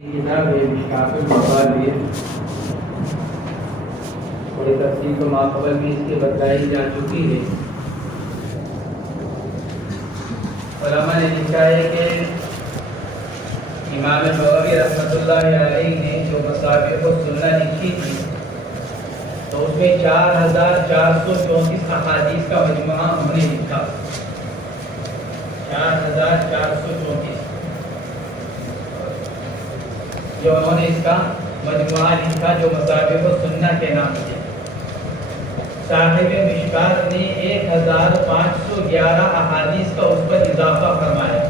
کتاب ہے مشکات المصابیح، بڑی تفصیل تو ماقبل میں اس کی بتلائی جا چکی ہے۔ علماء نے لکھا ہے کہ امام بغوی رحمۃ اللہ علیہ نے جو مصابیح السنہ لکھی تھی تو اس میں 4434 احادیث کا مجموعہ انہوں نے لکھا۔ 4434 جو انہوں نے اس کا مجموعہ لکھا جو مصابیح السنہ کے نام سے۔ صاحب مشکات نے 1511 احادیث کا اس پر اضافہ فرمایا۔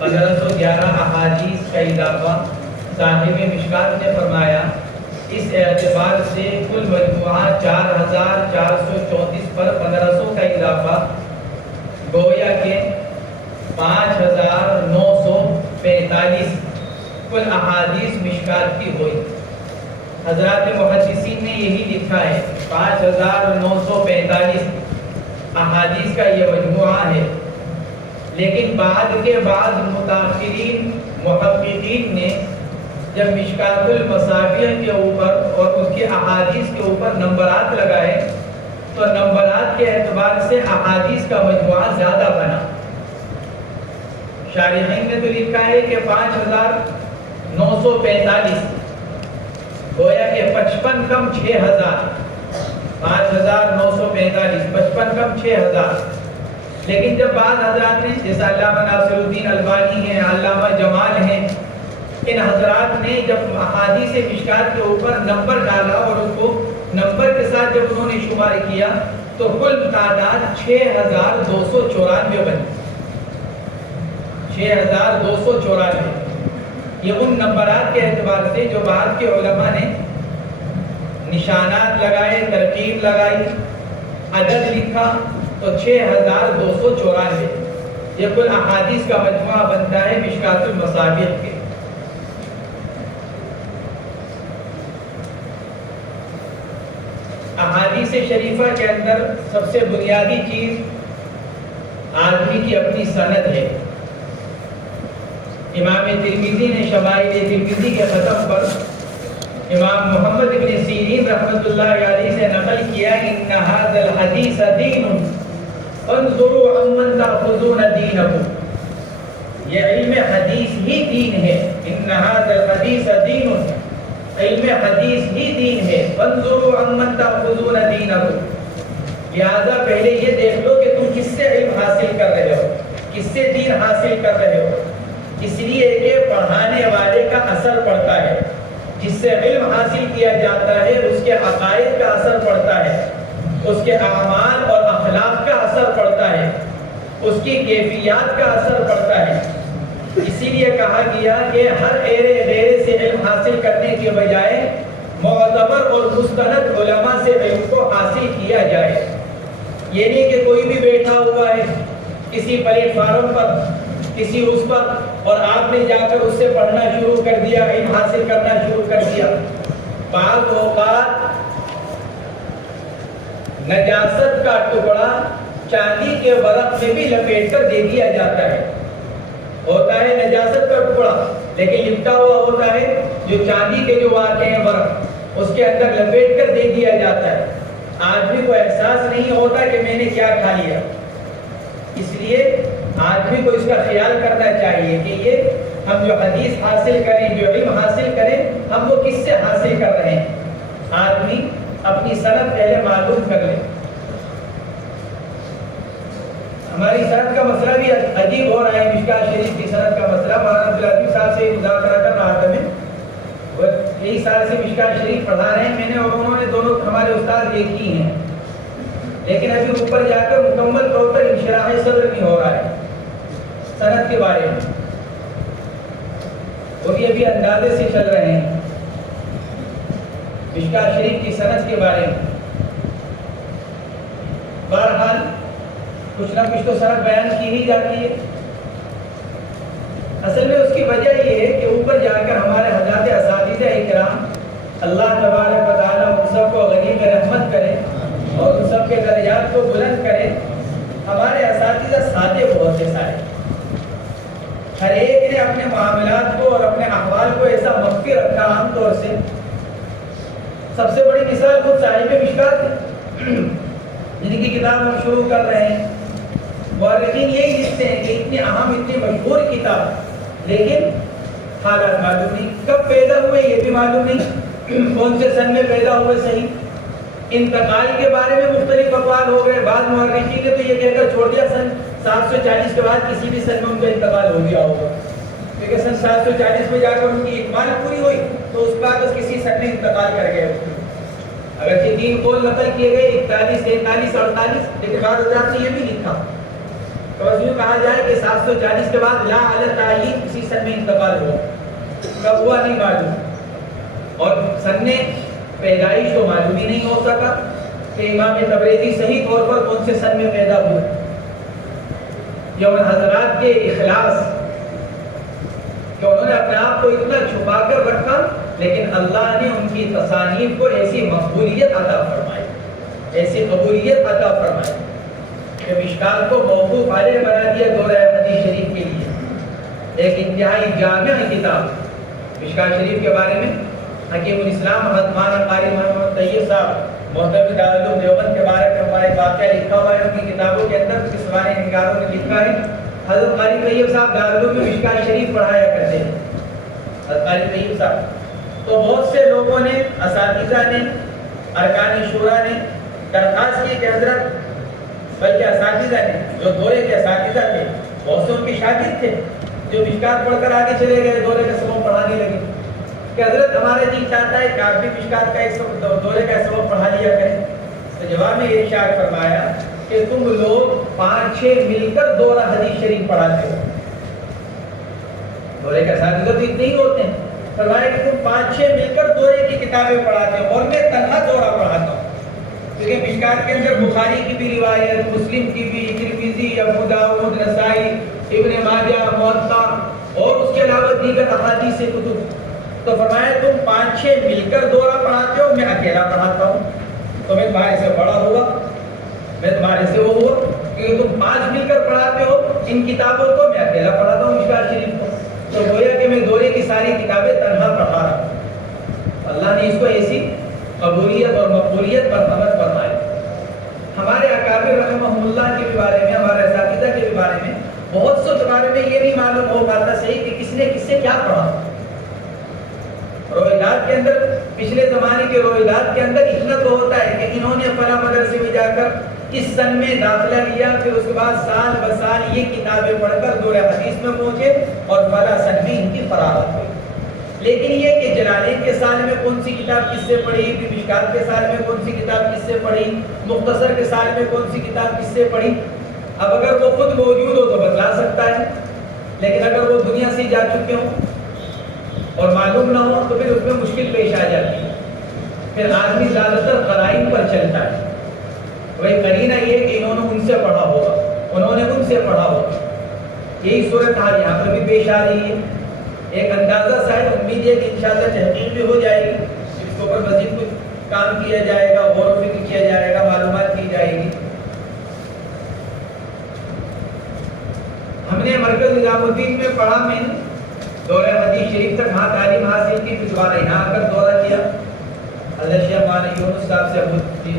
1511 احادیث کا اضافہ صاحب مشکات نے فرمایا۔ اس اعتبار سے کل مجموعہ 4434 پر 1500 کا اضافہ گویا کہ 5945 کل احادیث مشکات کی ہوئی۔ حضرات محدثین نے یہی لکھا ہے 5945 احادیث کا یہ مجموعہ ہے، لیکن بعد متاخرین محققین نے جب مشکات المصابیح کے اوپر اور اس کے احادیث کے اوپر نمبرات لگائے تو نمبرات کے اعتبار سے احادیث کا مجموعہ زیادہ بنا۔ شارحین نے تو لکھا ہے کہ 5945 گویا کہ 55 کم 6000، 5945 55 کم 6000۔ لیکن جب بعض حضرات نے جیسا علامہ ناصر الدین البانی ہیں، علامہ جمال ہیں، ان حضرات نے جب احادیث مشکات کے اوپر نمبر ڈالا اور اس کو نمبر کے ساتھ جب انہوں نے شمار کیا تو کل تعداد 6294 بنی۔ 6294 یہ ان نمبرات کے اعتبار سے جو بعد کے علماء نے نشانات لگائے، ترتیب لگائی، عدد لکھا تو 6294 یہ کل احادیث کا مجموعہ بنتا ہے مشکات المصابیح کے۔ احادیث شریفہ کے اندر سب سے بنیادی چیز آدمی کی اپنی سند ہے۔ امام ترمذی نے شمائل ترمذی کے ختم پر امام محمد بن سیرین رحمۃ اللہ علیہ سے نقل کیا ان ھذا الحدیث دین انظروا عمن تأخذون دینکم، یہ علم حدیث ہی دین ہے۔ ان ھذا الحدیث دین، علم حدیث ہی دین ہے۔ انظروا عمن تأخذون دینکم، لہذا پہلے یہ دیکھ لو کہ تم کس سے علم حاصل کر رہے ہو، کس سے دین حاصل کر رہے ہو۔ اس لیے کہ پڑھانے والے کا اثر پڑتا ہے، جس سے علم حاصل کیا جاتا ہے اس کے عقائد کا اثر پڑتا ہے، اس کے اعمال اور اخلاق کا اثر پڑتا ہے، اس کی کیفیات کا اثر پڑتا ہے۔ اسی لیے کہا گیا کہ ہر غیرے سے علم حاصل کرنے کے بجائے معتبر اور مستند علماء سے علم کو حاصل کیا جائے۔ یہ نہیں کہ کوئی بھی بیٹھا ہوا ہے کسی پلیٹ فارم پر، کسی اس پر، اور آپ نے جا کر اس سے پڑھنا شروع کر دیا، علم حاصل کرنا شروع کر دیا۔ بعض اوقات نجاست کا ٹکڑا چاندی کے ورق میں بھی لپیٹ کر دے دیا جاتا ہے۔ ہوتا ہے نجاست کا ٹکڑا لیکن لپٹا ہوا ہوتا ہے، جو چاندی کے جو آتے ہیں ورق اس کے اندر لپیٹ کر دے دیا جاتا ہے۔ آدمی کو احساس نہیں ہوتا کہ میں نے کیا کھا لیا۔ اس لیے آدمی کو اس کا خیال کرنا چاہیے کہ یہ ہم جو حدیث حاصل کریں، جو علم حاصل کریں، ہم وہ کس سے حاصل کر رہے ہیں۔ آدمی اپنی سند پہلے معلوم کر لے۔ ہماری سند کا مسئلہ بھی عجیب ہو رہا ہے، مشکات شریف کی سند کا مسئلہ۔ مولانا عبدالعزیز صاحب سے مذاکرہ کر رہا تھا میں، وہ یہی سال سے مشکات شریف پڑھا رہے ہیں، میں نے اور انہوں نے دونوں ہمارے استاد ایک ہی ہیں، لیکن ابھی اوپر جا کر مکمل طور پر انشراح صدر نہیں ہو رہا ہے سند کے بارے میں، وہ بھی ابھی اندازے سے چل رہے ہیں مشکات شریف کی سند کے بارے میں۔ بہرحال کچھ نہ کچھ تو سند بیان کی ہی جاتی ہے۔ اصل میں اس کی وجہ یہ ہے کہ اوپر جا کر ہمارے حضرات اساتذہ اکرام، اللہ تبارک و تعالیٰ ان سب کو غریب رحمت کرے اور ان سب کے درجات کو بلند کرے۔ ہمارے اساتذہ سادے بہت سے سارے، ہر ایک نے اپنے معاملات کو اور اپنے طور سے سب سے بڑی مثال خود صاحب مشکات ہے، جن کی کتاب ہم شروع کر رہے ہیں۔ مورخین یہی لکھتے ہیں کہ اتنی اہم اتنی مشہور کتاب، لیکن حالات معلوم نہیں، کب پیدا ہوئے یہ بھی معلوم نہیں، کون سے سن میں پیدا ہوئے صحیح۔ انتقال کے بارے میں مختلف اقوال ہو گئے، بعض مورخین نے تو یہ کہہ کر چھوڑ دیا سن 740 کے بعد کسی بھی سن میں ان کا انتقال ہو گیا ہوگا، کیونکہ سن 740 میں جا کر ان کی اکمال پوری ہوئی تو اس بعد بس کسی سن میں انتقال کر گئے۔ اگرچہ 3 قول نقل کیے گئے 41 43 48، لیکن بعض حضرات نے یہ بھی لکھا، تو بس یوں کہا جائے کہ 740 کے بعد لا علی تعین کسی سن میں انتقال ہوا، کب ہوا نہیں معلوم، اور سن پیدائش تو معلوم ہی نہیں ہو سکا کہ امام تبریزی صحیح طور پر کون سے سن میں پیدا ہوئے۔ یہ ان حضرات کے اخلاص کہ انہوں نے اپنے آپ کو اتنا چھپا کر رکھا، لیکن اللہ نے ان کی تصانیف کو ایسی مقبولیت عطا فرمائی، ایسی قبولیت عطا فرمائی کہ مشکات کو موقوف علیہ بنا دیا دورہ حدیث شریف کے لیے۔ ایک انتہائی جامع کتاب مشکات شریف کے بارے میں حکیم الاسلام حضرت مولانا قاری محمد طیب صاحب محترم دارالعلوم دیوبند کے بارے میں ہمارے واقعہ لکھا ہوا ہے، ان کی کتابوں کے اندر اس بارے نگاروں نے لکھا ہے۔ حضرت قاری طیب صاحب دارالعلوم میں مشکات شریف پڑھایا کرتے ہیں، حضرت قاری طیب صاحب، تو بہت سے لوگوں نے، اساتذہ نے، ارکان شورا نے درخواست کی کہ حضرت، بلکہ اساتذہ نے جو دورے کے اساتذہ تھے بہت سے ان کے شاگرد تھے جو مشکات پڑھ کر آگے چلے گئے، دورے کا سبق پڑھانے لگے کہ حضرت ہمارا جی چاہتا ہے کہ آپ بھی مشکات کا ایک دورے کا سبق پڑھا لیا کریں۔ تو جواب میں یہ ارشاد فرمایا کہ تم لوگ 5-6 مل کر دورہ حدیث شریف پڑھاتے ہو، دورے کا اساتذہ تو اتنے ہی ہوتے ہیں، فرمایا کہ تم 5-6 مل کر دورے کی کتابیں پڑھاتے ہو اور میں تنہا دورہ پڑھاتا ہوں، کیونکہ مشکات کے اندر بخاری کی بھی روایت، مسلم کی بھی، ترمذی، ابو داؤد، نسائی، ابن ماجہ، موطا اور اس کے علاوہ دیگر احادیث سے کتب، تو فرمایا تم 5-6 مل کر دورہ پڑھاتے ہو، میں اکیلا پڑھاتا ہوں، تو میں تمہارے سے بڑا ہوا، میں تمہارے سے وہ ہوا، کیونکہ تم 5 مل کر پڑھاتے ہو ان کتابوں کو، میں اکیلا پڑھاتا ہوں مشکات شریف کو، تو گویا کہ میں دورے کی ساری کتابیں تنہا پڑھا رہا ہوں۔ اللہ نے اس کو ایسی قبولیت اور مقبولیت پر مرتبت فرمائی۔ ہمارے اکابر رحمہم اللہ کے بھی بارے میں، ہمارے اساتذہ کے بھی بارے میں بہت سے بارے میں یہ نہیں معلوم ہو پاتا صحیح کہ کس نے کس سے کیا پڑھا۔ روایات کے اندر، پچھلے زمانے کے روایات کے اندر اتنا تو ہوتا ہے کہ انہوں نے فلاں مدرسے میں جا کر اس سن میں داخلہ لیا، پھر اس کے بعد سال بسال یہ کتابیں پڑھ کر دورہ حدیث میں پہنچے اور فلاں سن میں ان کی فراغت ہوئی۔ لیکن یہ کہ جلالین کے سال میں کون سی کتاب کس سے پڑھی، پھر مشکات کے سال میں کون سی کتاب کس سے پڑھی، مختصر کے سال میں کون سی کتاب کس سے پڑھی، اب اگر وہ خود موجود ہو تو بتلا سکتا ہے، لیکن اگر وہ دنیا سے جا چکے ہوں اور معلوم نہ ہو تو پھر اس میں مشکل پیش آ جاتی ہے۔ پھر آدمی زیادہ تر قرائن پر چلتا ہے، وہی قرینہ یہ کہ انہوں نے ان سے پڑھا ہوگا، انہوں نے ان سے پڑھا ہوگا، یہی صورتحال یہاں پر بھی پیش آ رہی ہے۔ ایک اندازہ شاید امید ہے کہ انشاءاللہ تحقیق بھی ہو جائے گی، اس کے اوپر مزید کچھ کام کیا جائے گا، غور و فکر کیا جائے گا، معلومات کی جائے گی۔ ہم نے مرکز نظام الدین میں پڑھا، میں نے دورہ حدیث شریف تک وہاں تعلیم حاصل کی، پھر دوبارہ یہاں آ کر دورہ کیا، حضرت شیخ مولانا یونس صاحب سے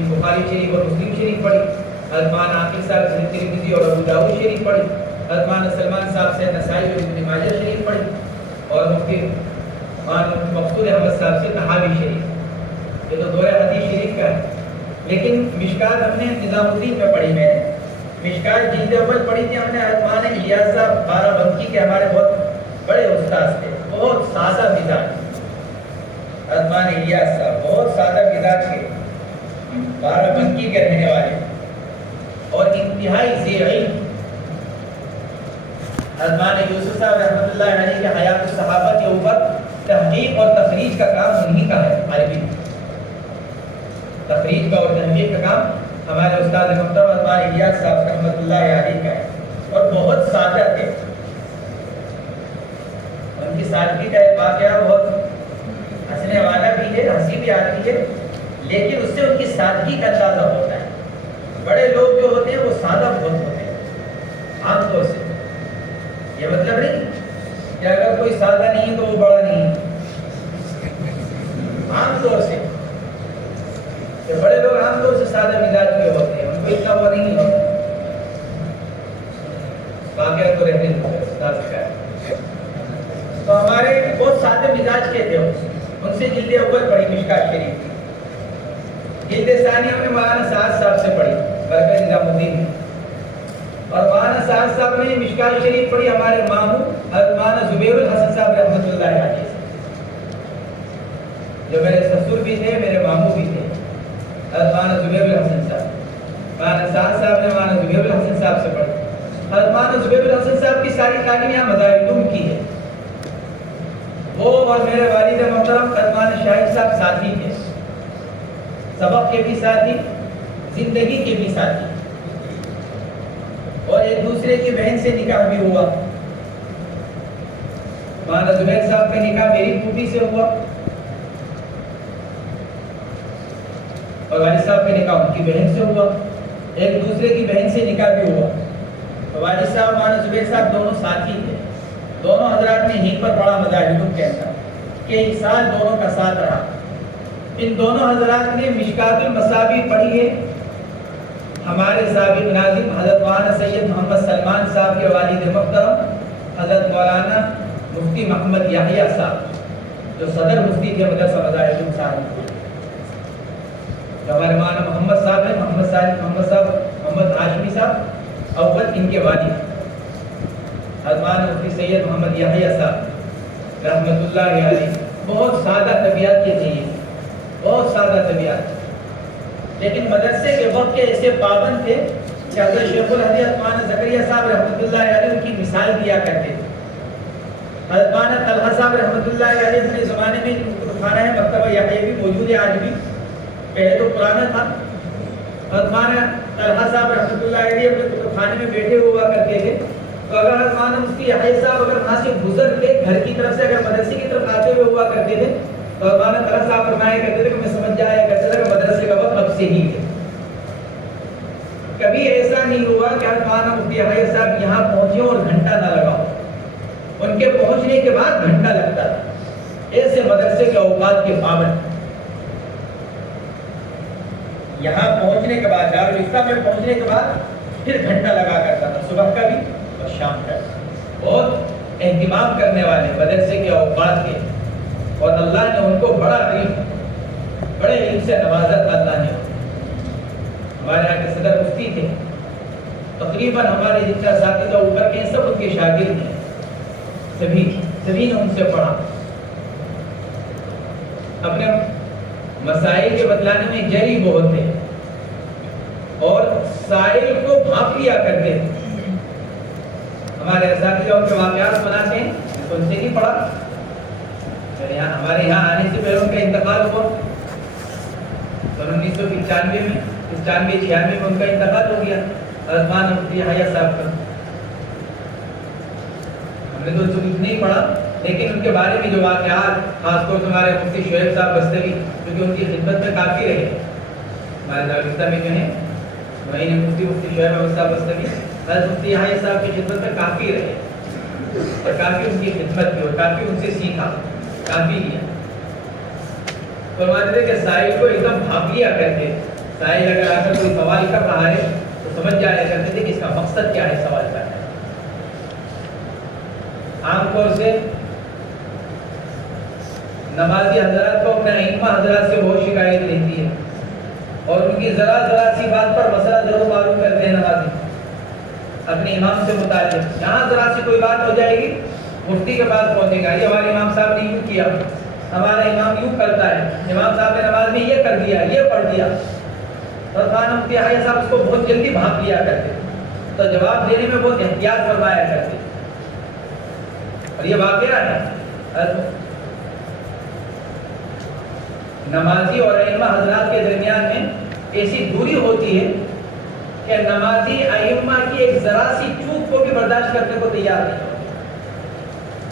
بخاری شریف اور مسلم شریف پڑھی، حضرت مولانا عاقل صاحب سے ترمذی اور ابو داؤد شریف پڑھی، حضرت مولانا سلمان صاحب سے نسائی اور ابن ماجہ شریف پڑھی، اور مفتی مولانا مقصود احمد صاحب سے تحاوی شریف۔ یہ تو دورہ حدیث شریف کا ہے۔ لیکن مشکات ہم نے نظام الدین میں پڑھی، میں نے مشکات جلد اول پڑھی تھی ہم نے، حضرت مولانا الیاس صاحب بارہ کے ہمارے بہت بڑے استاد تھے، بہت سادہ مزاج، حضرت مولانا الیاس صاحب بہت سادہ مزاج کے، بارہ بنکی کے رہنے والے اور انتہائی ذی علم۔ حضرت مولانا یوسف صاحب رحمۃ اللہ علیہ کے حیات الصحابہ کے اوپر تحقیق اور تخریج کا کام انہی کا ہے، عربی تخریج کا اور تحقیق کا کام ہمارے استاد محترم حضرت مولانا الیاس صاحب رحمۃ اللہ علیہ کا ہے، اور بہت سادہ تھے۔ ان کی سادگی کا ایک واقعہ بہت ہنسنے والا بھی ہے، ہنسی بھی آتی ہے، لیکن اس سے ان کی سادگی کا اندازہ ہوتا ہے۔ بڑے لوگ جو ہوتے ہیں وہ سادہ بہت ہوتے ہیں عام طور سے، یہ مطلب نہیں کہ اگر کوئی سادہ نہیں ہے تو وہ بڑا نہیں ہے، بہت سادے مزاج کے تھے، ان سے جلد اول پڑھی مشکات شریف، جلد ثانی ہم نے مولانا سعد صاحب سے پڑھی، برکت نظام الدین، اور مولانا سعد صاحب نے مشکات شریف پڑھی ہمارے ماموں حضرت مولانا زبیر الحسن صاحب رحمۃ اللہ علیہ سے، جو میرے سسر بھی تھے، میرے ماموں بھی تھے، حضرت مولانا زبیر الحسن صاحب۔ مولانا سعد صاحب نے مولانا زبیر الحسن صاحب سے پڑھی۔ حضرت مولانا زبیر الحسن صاحب کی ساری تعلیم یہاں مدارس علوم کی ہے۔ وہ اور میرے والد محترم حضرت مولانا شاہد صاحب ساتھی تھے، سبق کے بھی ساتھی، زندگی کے بھی ساتھی، اور ایک دوسرے کی بہن سے نکاح بھی ہوا۔ مولانا زبیر صاحب کا نکاح میری پھوپھی سے ہوا، اور والد صاحب کا نکاح ان کی بہن سے ہوا، ایک دوسرے کی بہن سے نکاح بھی ہوا۔ والد صاحب مولانا زبیر صاحب دونوں ساتھی تھے، دونوں حضرات نے ہی پر بڑا مظاہر کے اندر کہ ایک سال دونوں کا ساتھ رہا۔ ان دونوں حضرات نے مشکات المصابیح پڑھی ہے ہمارے سابق ناظم حضرت مولانا سید محمد سلمان صاحب کے والد محترم حضرت مولانا مفتی محمد یحییٰ صاحب، جو صدر مفتی تھے مدرسہ مظاہر صاحب، جو ہمارے مولانا محمد صاحب ہیں، محمد ہاشمی صاحب اول ان کے والد، حضرت مولانا مفتی سید محمد یحییٰ صاحب رحمۃ اللہ علیہ۔ بہت سادہ طبیعت کے تھے، بہت سادہ طبیعت، لیکن مدرسے کے وقت کے ایسے پابند تھے کہ حضرت شیخ الحدیث مولانا زکریا صاحب رحمۃ اللہ علیہ ان کی مثال دیا کرتے تھے۔ حضرت مولانا طلحہ صاحب رحمۃ اللہ علیہ اپنے زمانے میں خانہ ہے مکتبہ یحییٰ بھی موجود ہے آج بھی، پہلے تو پرانا تھا۔ حضرت مولانا طلحہ صاحب رحمۃ اللہ علیہ اپنے خانے میں بیٹھے ہوا کرتے تھے، تو اگر حضرت مولانا مفتی یحییٰ صاحب اگر وہاں سے گزر کے گھر کی طرف سے اگر مدرسے کی طرف آتے ہوئے ہوا کرتے تھے، تو مولانا طلحہ صاحب فرمایا کرتے تھے کہ میں سمجھ جایا کرتا تھا کہ مدرسے کا وقت اب سے ہی ہے۔ کبھی ایسا نہیں ہوا کہ حضرت مولانا مفتی یحییٰ صاحب یہاں پہنچے اور گھنٹہ نہ لگا ہو، ان کے پہنچنے کے بعد گھنٹہ لگتا تھا، ایسے مدرسے کے اوقات کے پابند۔ یہاں پہنچنے کے بعد دارالفتہ میں پہنچنے کے بعد پھر گھنٹہ لگا کرتا تھا، صبح کا بھی اور شام کا بھی۔ بہت اہتمام کرنے والے مدرسے کے اوقات کے، اور اللہ نے ان کو بڑے علم سے نوازا تھا اللہ نے۔ ہمارے یہاں کے صدر مفتی تھے، تقریباً ہمارے جتنا ساتھی جو اوپر کے سب ان کے شاگرد ہیں، سبھی نے ان سے پڑھا۔ اپنے مسائل کے بتلانے میں جری بہت تھے، اور سائل کو بھانپ لیا کرتے تھے۔ ہمارے اساتذہ ان کے واقعات سناتے ہیں، ان سے نہیں پڑھا۔ ہمارے یہاں آنے سے پہلے ان کا انتقال ہوا، 1995 میں 95-96 میں ان کا انتقال ہو گیا حضرت مولانا مفتی یحییٰ صاحب کا۔ ہم نے تو ان سے کچھ نہیں پڑھا، لیکن ان کے بارے میں جو واقعات، خاص طور سے ہمارے مفتی شعیب صاحب بستوی، کیونکہ ان کی خدمت میں کافی رہے، ہمارے دارالفتہ میں جو ہیں وہیں مفتی شعیب صاحب بستوی حضرت مفتی یحییٰ صاحب کی خدمت میں کافی رہے، اور کافی ان کی خدمت کی، اور کافی ان سے سیکھا، کافی لیا۔ فرماتے تھے کہ سائل کو ایک دم بھانپ لیا کرتے، سائل اگر آ کر کوئی سوال کر رہا ہے تو سمجھ جایا کرتے تھے کہ اس کا مقصد کیا ہے سوال کرنا ہے۔ عام طور سے نمازی حضرات کو اپنے ائمہ حضرات سے بہت شکایت رہتی ہے، اور ان کی ذرا سی بات پر مسئلہ ضرور معلوم کرتے ہیں نمازی اپنے امام سے متعلق۔ جہاں ذرا سی کوئی بات ہو جائے گی مفتی کے پاس پہنچے گا، یہ ہمارے امام صاحب نے یوں کیا، ہمارا امام یوں کرتا ہے، امام صاحب نے نماز میں یہ کر دیا، یہ پڑھ دیا۔ اور مولانا مفتی یحییٰ صاحب اس کو بہت جلدی بھانپ لیا کرتے، تو جواب دینے میں بہت احتیاط فرمایا کرتے، اور یہ واقعہ ہے۔ نمازی اور ائمہ حضرات کے درمیان میں ایسی دوری ہوتی ہے کہ نمازی ائمہ کی ایک ذرا سی چوک کو بھی برداشت کرنے کو تیار نہیں ہوتے۔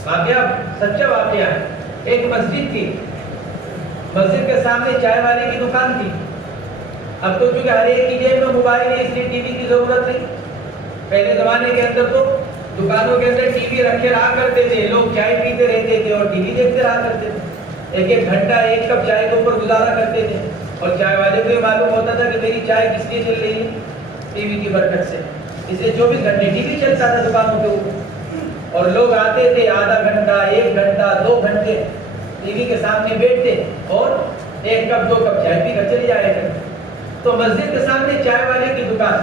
واقعہ سچا واقعہ ہے۔ ایک مسجد تھی، مسجد کے سامنے چائے والے کی دکان تھی۔ اب تو چونکہ ہر ایک کی جیب میں موبائل ہے، اس لیے ٹی وی کی ضرورت نہیں۔ پہلے زمانے کے اندر تو دکانوں کے اندر ٹی وی رکھے رہا کرتے تھے، لوگ چائے پیتے رہتے تھے اور ٹی وی دیکھتے رہا کرتے تھے، ایک گھنٹہ ایک کپ چائے کے اوپر گزارا کرتے تھے، اور چائے والے کو یہ معلوم ہوتا تھا کہ میری چائے کس لیے چل رہی ہے، ٹی وی کی برکت سے، اس لیے 24 گھنٹے ٹی وی چلتا تھا دکانوں کے اوپر، اور لوگ آتے تھے آدھا گھنٹہ، 1 گھنٹہ، 2 گھنٹے ٹی وی کے سامنے بیٹھتے اور 1 کپ 2 کپ چائے پی کر چلی جایا کرتے. تو مسجد کے سامنے چائے والے کی دکان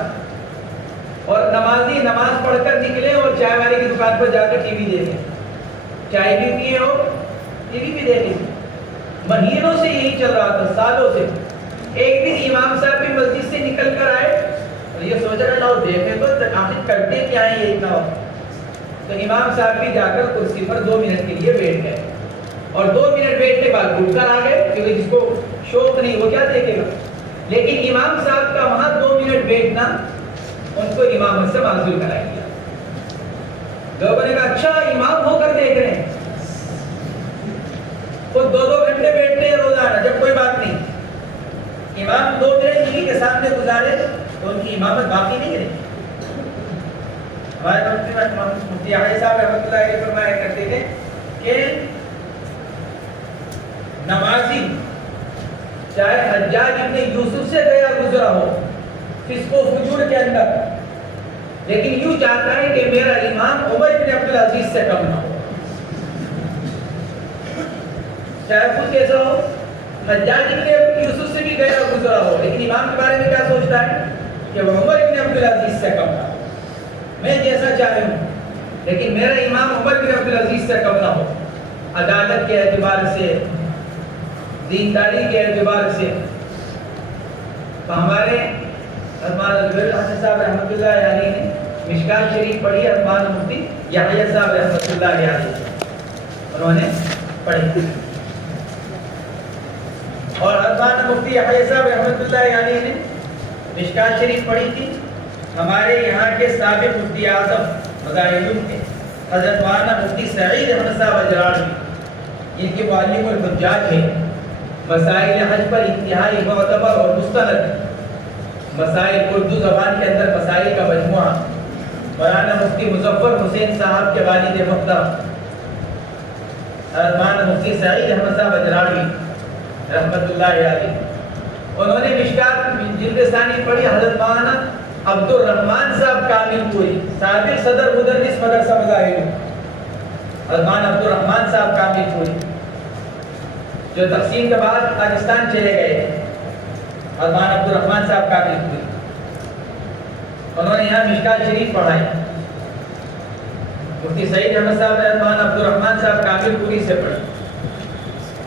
اور نمازی نماز پڑھ کر نکلے اور چائے والے کی دکان پر جا کر ٹی وی دیکھیں, چائے بھی پیے اور ٹی وی بھی دیکھیں. مہینوں سے یہی چل رہا تھا, سالوں سے. ایک دن امام صاحب بھی مسجد سے نکل کر آئے اور یہ سوچ رہے لاؤ دیکھیں تو آخر کرتے کیا ہے یہ اتنا وقت. تو امام صاحب بھی جا کر کرسی پر 2 منٹ کے لیے بیٹھ گئے اور 2 منٹ بیٹھنے کے بعد اٹھ کر آ گئے, کیونکہ جس کو شوق نہیں وہ کیا دیکھے گا. لیکن امام صاحب کا وہاں 2 منٹ بیٹھنا ان کو امامت سے معزول کرا دیا. لوگوں نے کہا اچھا امام ہو کر دیکھ رہے ہیں, وہ 2 گھنٹے بیٹھتے ہیں روزانہ جب کوئی بات نہیں. امام 2 منٹ ٹی وی کے سامنے گزارے تو ان کی امامت باقی نہیں رہی. ہمارے مفتی احمد صاحب رحمۃ اللہ علیہ فرمایا کرتے تھے کہ نمازی چاہے حجاج ابن یوسف سے گیا گزرا ہو فسق و فجور کے اندر, لیکن یوں چاہتا ہے کہ میرا امام عمر بن عبدالعزیز سے کم نہ ہو. چاہے خود کیسا ہو, حجاج ابن یوسف سے بھی گیا گزرا ہو, لیکن امام کے بارے میں کیا سوچتا ہے کہ وہ عمر بن عبدالعزیز سے کم نہ ہو. میں جیسا چاہے ہوں لیکن میرا امام عمر بن عبدالعزیز سے کم نہ ہو. عدالت کے اعتبار سے, دینداری کے اعتبار سے. تو ہمارے حسن صاحب رحمۃ اللہ علیہ نے مشکات شریف پڑھی, عثمان مفتی یحییٰ صاحب رحمۃ اللہ علیہ انہوں نے پڑھی, اور عثمان مفتی یحییٰ صاحب رحمۃ اللہ علیہ نے مشکات شریف پڑھی تھی. ہمارے یہاں کے سابق مفتی اعظم مظاہر کے حضرت مولانا مفتی سعید احمد صاحب الجراڑی, ان کے معلم الحجاج ہیں. مسائل حج پر انتہائی معتبر اور مستند مسائل اردو زبان کے اندر مسائل کا مجموعہ. مولانا مفتی مظفر حسین صاحب کے والد محترم حضرت مولانا مفتی سعید احمد صاحب الجراڑی رحمۃ اللہ علیہ, انہوں نے مشکات جلد ثانی پڑھی. حضرت مولانا عبد الرحمن صاحب کامل پوری, سابق صدر مدرس مدرسہ مظاہر, حضرت مولانا عبد الرحمن صاحب کامل پوری جو تقسیم کے بعد پاکستان چلے گئے تھے. حضرت مولانا عبد الرحمن صاحب کامل پوری, انہوں نے یہاں مشکات شریف پڑھائی. مفتی سعید احمد صاحب نے حضرت مولانا عبد الرحمن صاحب کامل پوری سے پڑھی.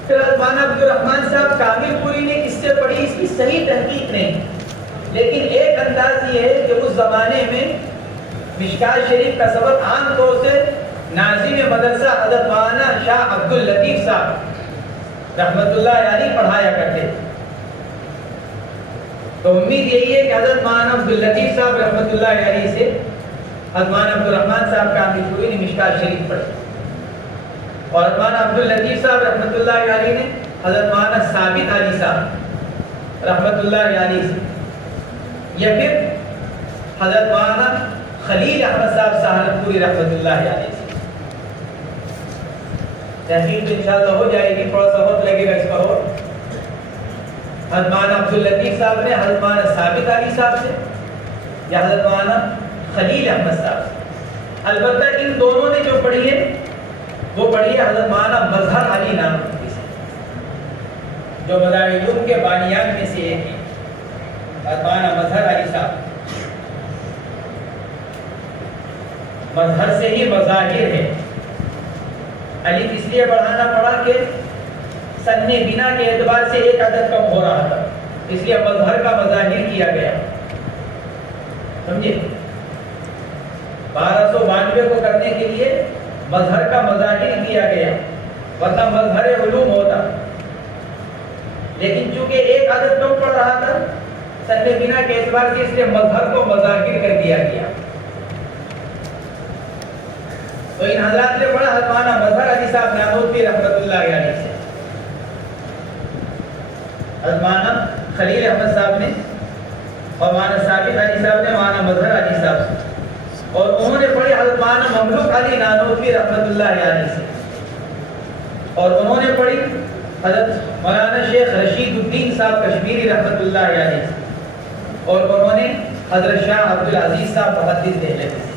پھر حضرت مولانا عبد الرحمن صاحب کامل پوری نے کس سے پڑھی اس کی صحیح تحقیق نہیں, لیکن ایک انداز یہ ہے کہ اس زمانے میں مشکات شریف کا سبق عام طور سے ناظم مدرسہ حضرت مولانا شاہ عبد اللطیف صاحب رحمۃ اللہ علیہ پڑھایا کرتے. تو امید یہی ہے کہ حضرت مولانا عبد اللطیف صاحب رحمۃ اللہ علیہ سے حضرت مولانا عبد الرحمن صاحب کامل پوری نے مشکات شریف پڑھی, اور حضرت مولانا عبد اللطیف صاحب رحمۃ اللہ علیہ نے حضرت مولانا ثابت علی صاحب رحمۃ اللہ علیہ سے, یا پھر حضرت مولانا خلیل احمد صاحب سہارنپوری رحمۃ اللہ علیہ سے. تحقیق تو انشاءاللہ ہو جائے گی, تھوڑا سا وقت لگے گا اس پر. اور حضرت مولانا عبد اللطیف صاحب نے حضرت مولانا ثابت علی صاحب سے یا حضرت مولانا خلیل احمد صاحب سے. البتہ ان دونوں نے جو پڑھی ہے وہ پڑھی ہے حضرت مولانا مظہر علی نانوتوی سے, جو مظاہر کے بانیان میں سے ایک ہے. حضرت مولانا مظہر علی صاحب, مظہر سے ہی مظاہر ہے. علی اس لیے بڑھانا پڑا کہ سن بنا کے اعتبار سے ایک عدد کم ہو رہا تھا, اس لیے مظہر کا مظاہر کیا گیا. سمجھے, 1292 کو کرنے کے لیے مظہر کا مظاہر کیا گیا, ورنہ مظہر علوم ہوتا. لیکن چونکہ ایک عدد کم پڑ رہا تھا سن بنا کے اعتبار سے, اس لیے مظہر کو مظاہر کر دیا گیا. تو ان حضرات نے پڑھا حضرت مولانا مظہر علی صاحب نانوتوی رحمۃ اللہ علیہ سے, حضرت مولانا خلیل احمد صاحب نے, اور مولانا ثابت علی صاحب نے مولانا مظہر علی صاحب سے, اور انہوں نے پڑھی حضرت مولانا مملوک علی نانوتوی رحمۃ اللہ علیہ سے, اور انہوں نے پڑھی حضرت مولانا شیخ رشید الدین صاحب کشمیری رحمۃ اللہ علیہ سے, اور انہوں نے حضرت شاہ عبدالعزیز صاحب محدث دہلوی سے.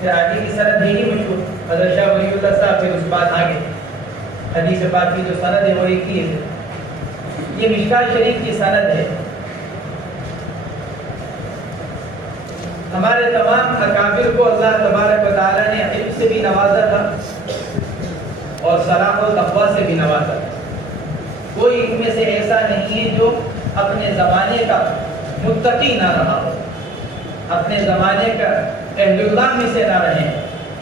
پھر آگے کی سند یہی مشہور, حضرت شاہ ولی اللہ صاحب, پھر اس بعد آگے حدیث پاک کی جو سند ہے وہ ایک ہی ہے. یہ مشکوٰۃ شریف کی سند ہے. ہمارے تمام اکابر کو اللہ تبارک و تعالیٰ نے علم سے بھی نوازا تھا اور صلاح و تقویٰ سے بھی نوازا تھا. کوئی ان میں سے ایسا نہیں ہے جو اپنے زمانے کا متقی نہ رہا ہو، اپنے زمانے کا اہل اللہ میں سے نہ رہے.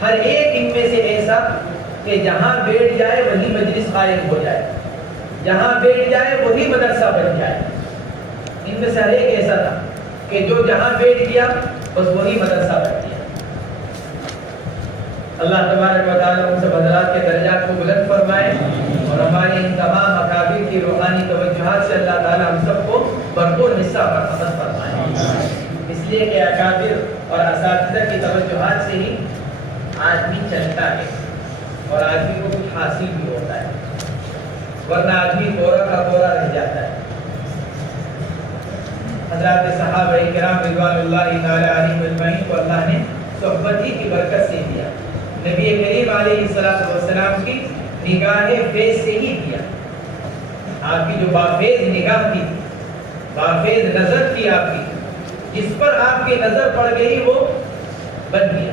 ہر ایک ان میں سے ایسا کہ جہاں بیٹھ جائے وہی مجلس قائم ہو جائے، جہاں بیٹھ جائے وہی مدرسہ بن جائے. ان میں سے ہر ایک ایسا تھا کہ جو جہاں بیٹھ گیا بس وہی مدرسہ بن گیا. اللہ تبارک و تعالیٰ ان سب حضرات کے درجات کو بلند فرمائے اور ہمارے ان تمام اکابر کی روحانی توجہات سے اللہ تعالیٰ ہم سب کو بھرپور حصہ برآمد فرمائے. اس لیے کہ اکابر اور اساتذہ کی توجہات سے ہی آدمی چلتا ہے اور آدمی کو کچھ حاصل بھی ہوتا ہے، ورنہ آدمی کورا کا کورا رہ جاتا ہے. حضرات صحابہ کرام رضوان اللہ تعالی علیہم اجمعین کو اللہ نے صحبت ہی کی برکت سے دیا. نبی کریم علیہ السلام کی نگاہ فیض سے ہی دیا. آپ کی جو بافیض نگاہ تھی، بافیض نظر تھی آپ کی، جس پر آپ کی نظر پڑ گئی وہ بن گیا.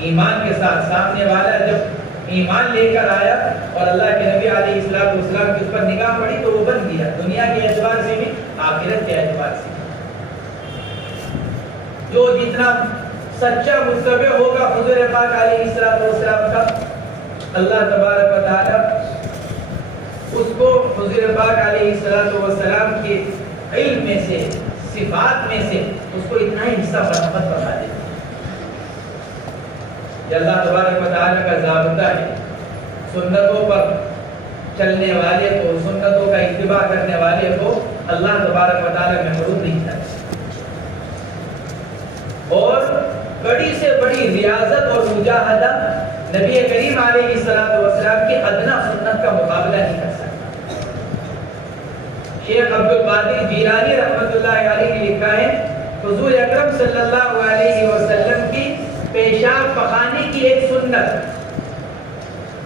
ایمان کے ساتھ سامنے والا جب ایمان لے کر آیا اور اللہ کے نبی علیہ السلام کی اس پر نگاہ پڑی تو وہ بن گیا، دنیا کے اعتبار سے بھی آخرت کے اعتبار سے. جو جتنا سچا متبع ہوگا حضور پاک علیہ السلام کا، اللہ تبارک و تعالی اس کو حضور پاک علیہ السلام کے علم میں سے، صفات میں سے اس کو اتنا ہی حصہ برآمد فرما دے. یہ اللہ تبارک و تعالی کا ضابطہ ہے. سنتوں پر چلنے والے کو، سنتوں کا اتباع کرنے والے کو اللہ تبارک و تعالی محروم نہیں کرتا. اور بڑی سے بڑی ریاضت اور مجاہدہ نبی کریم علیہ السلام کی ادنا سنت کا مقابلہ نہیں کر سکتا. شیخ عبد القادر جیلانی رحمۃ اللہ علیہ نے لکھا ہے حضور اکرم صلی اللہ علیہ وسلم کی پیشاب پخانے کی ایک سنت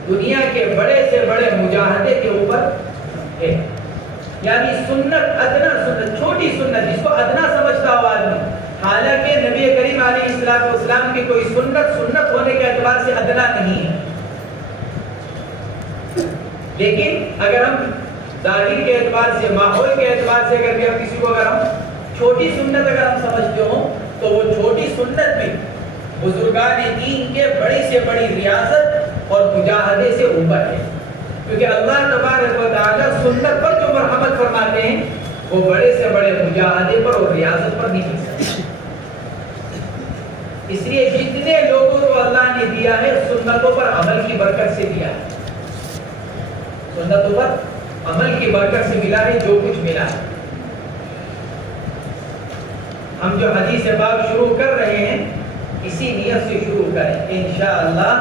دنیا کے بڑے سے بڑے مجاہدے کے اوپر ہے. یعنی سنت، ادنا سنت، چھوٹی سنت جس کو ادنا سمجھتا ہو آدمی، حالانکہ نبی کریم علیہ السلام کی کوئی سنت ہونے کے اعتبار سے ادنا نہیں ہے. لیکن اگر ہم ظاہر کے اعتبار سے، ماحول کے اعتبار سے اگر ہم کسی کو اگر ہم چھوٹی سنت اگر ہم سمجھتے ہوں تو وہ چھوٹی سنت میں بزرگان دین کے بڑی سے بڑی ریاضت اور مجاہدے سے اوپر ہے. کیونکہ اللہ تبارک و تعالیٰ سنت پر جو مرحمت فرماتے ہیں وہ بڑے سے بڑے مجاہدے پر اور ریاضت پر نہیں مل سکتے. اس لیے جتنے لوگوں کو اللہ نے دیا ہے سنتوں پر عمل کی برکت سے دیا ہے، سنتوں پر عمل کی برکت سے ملا ہے جو کچھ ملا ہے. ہم جو حدیث باب شروع کر رہے ہیں اسی نیت سے شروع کریں کہ انشاءاللہ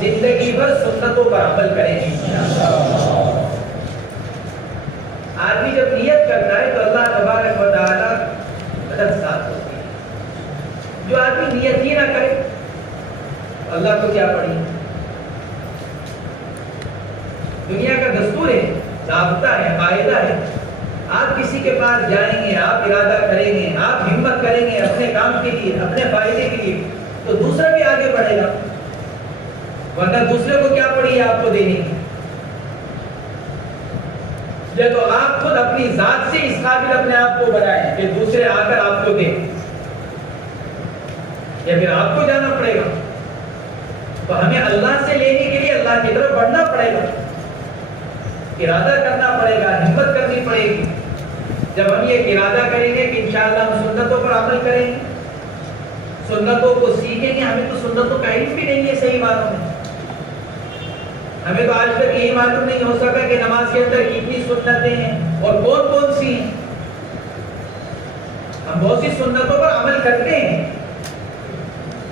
زندگی بھر سنتوں پر عمل کریں گے انشاءاللہ. آدمی جب نیت کرتا ہے تو اللہ تبارک و تعالیٰ مدد ساتھ ہوتی ہے. جو آدمی نیت ہی نہ کرے اللہ کو کیا پڑھی. دنیا کا دستور ہے، ضابطہ ہے، قاعدہ ہے. آپ کسی کے پاس جائیں گے، آپ ارادہ کریں گے، آپ ہمت کریں گے اپنے کام کے لیے، اپنے فائدے کے لیے، تو دوسرا بھی آگے بڑھے گا. ورنہ دوسرے کو کیا پڑی ہے آپ کو دینے کی. یا تو آپ خود اپنی ذات سے اس قابل اپنے آپ کو بنائیں کہ دوسرے آ کر آپ کو دیں، یا پھر آپ کو جانا پڑے گا. تو ہمیں اللہ سے لینے کے لیے اللہ کی طرف بڑھنا پڑے گا، ارادہ کرنا پڑے گا، ہمت کرنی پڑے گی. جب ہم یہ ارادہ کریں گے کہ انشاءاللہ ہم سنتوں پر عمل کریں گے، سنتوں کو سیکھیں گے. ہمیں تو سنتوں کا علم بھی نہیں ہے صحیح معنوں میں. ہمیں تو آج تک یہی معلوم نہیں ہو سکا کہ نماز کے اندر کتنی سنتیں ہیں اور کون کون سی ہیں. ہم بہت سی سنتوں پر عمل کرتے ہیں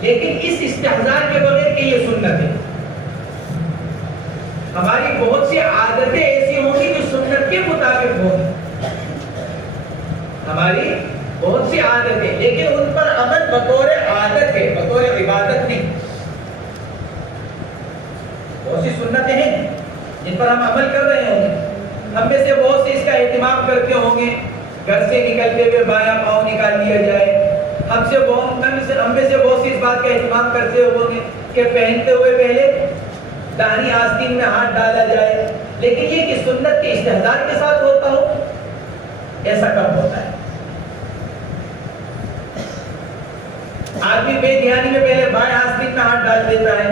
لیکن اس استحضار کے بغیر کہ یہ سنت ہے. ہماری بہت سی عادتیں ایسی ہوں گی جو سنت کے مطابق ہوں گی. ہماری بہت سی عادتیں، لیکن ان پر عمل بطور عادت ہے، بطور عبادت نہیں. بہت بہت سی سنتیں ہیں جن پر ہم عمل کر رہے ہوں گے. ہم میں سے بہت سے اس کا اہتمام کرتے ہوں گے, گھر سے نکلتے ہوئے بایاں پاؤں نکال لیا جائے. ہم میں سے بہت سی اس بات کا اہتمام کرتے ہوں گے کہ پہنتے ہوئے پہلے داہنی آستین میں ہاتھ ڈالا جائے. لیکن یہ کہ سنت کے استحضار کے ساتھ ہوتا ہو, ایسا کب ہوتا ہے؟ آدمی بے دھیانی میں پہلے بائیں آستین میں ہاتھ ڈال دیتا ہے,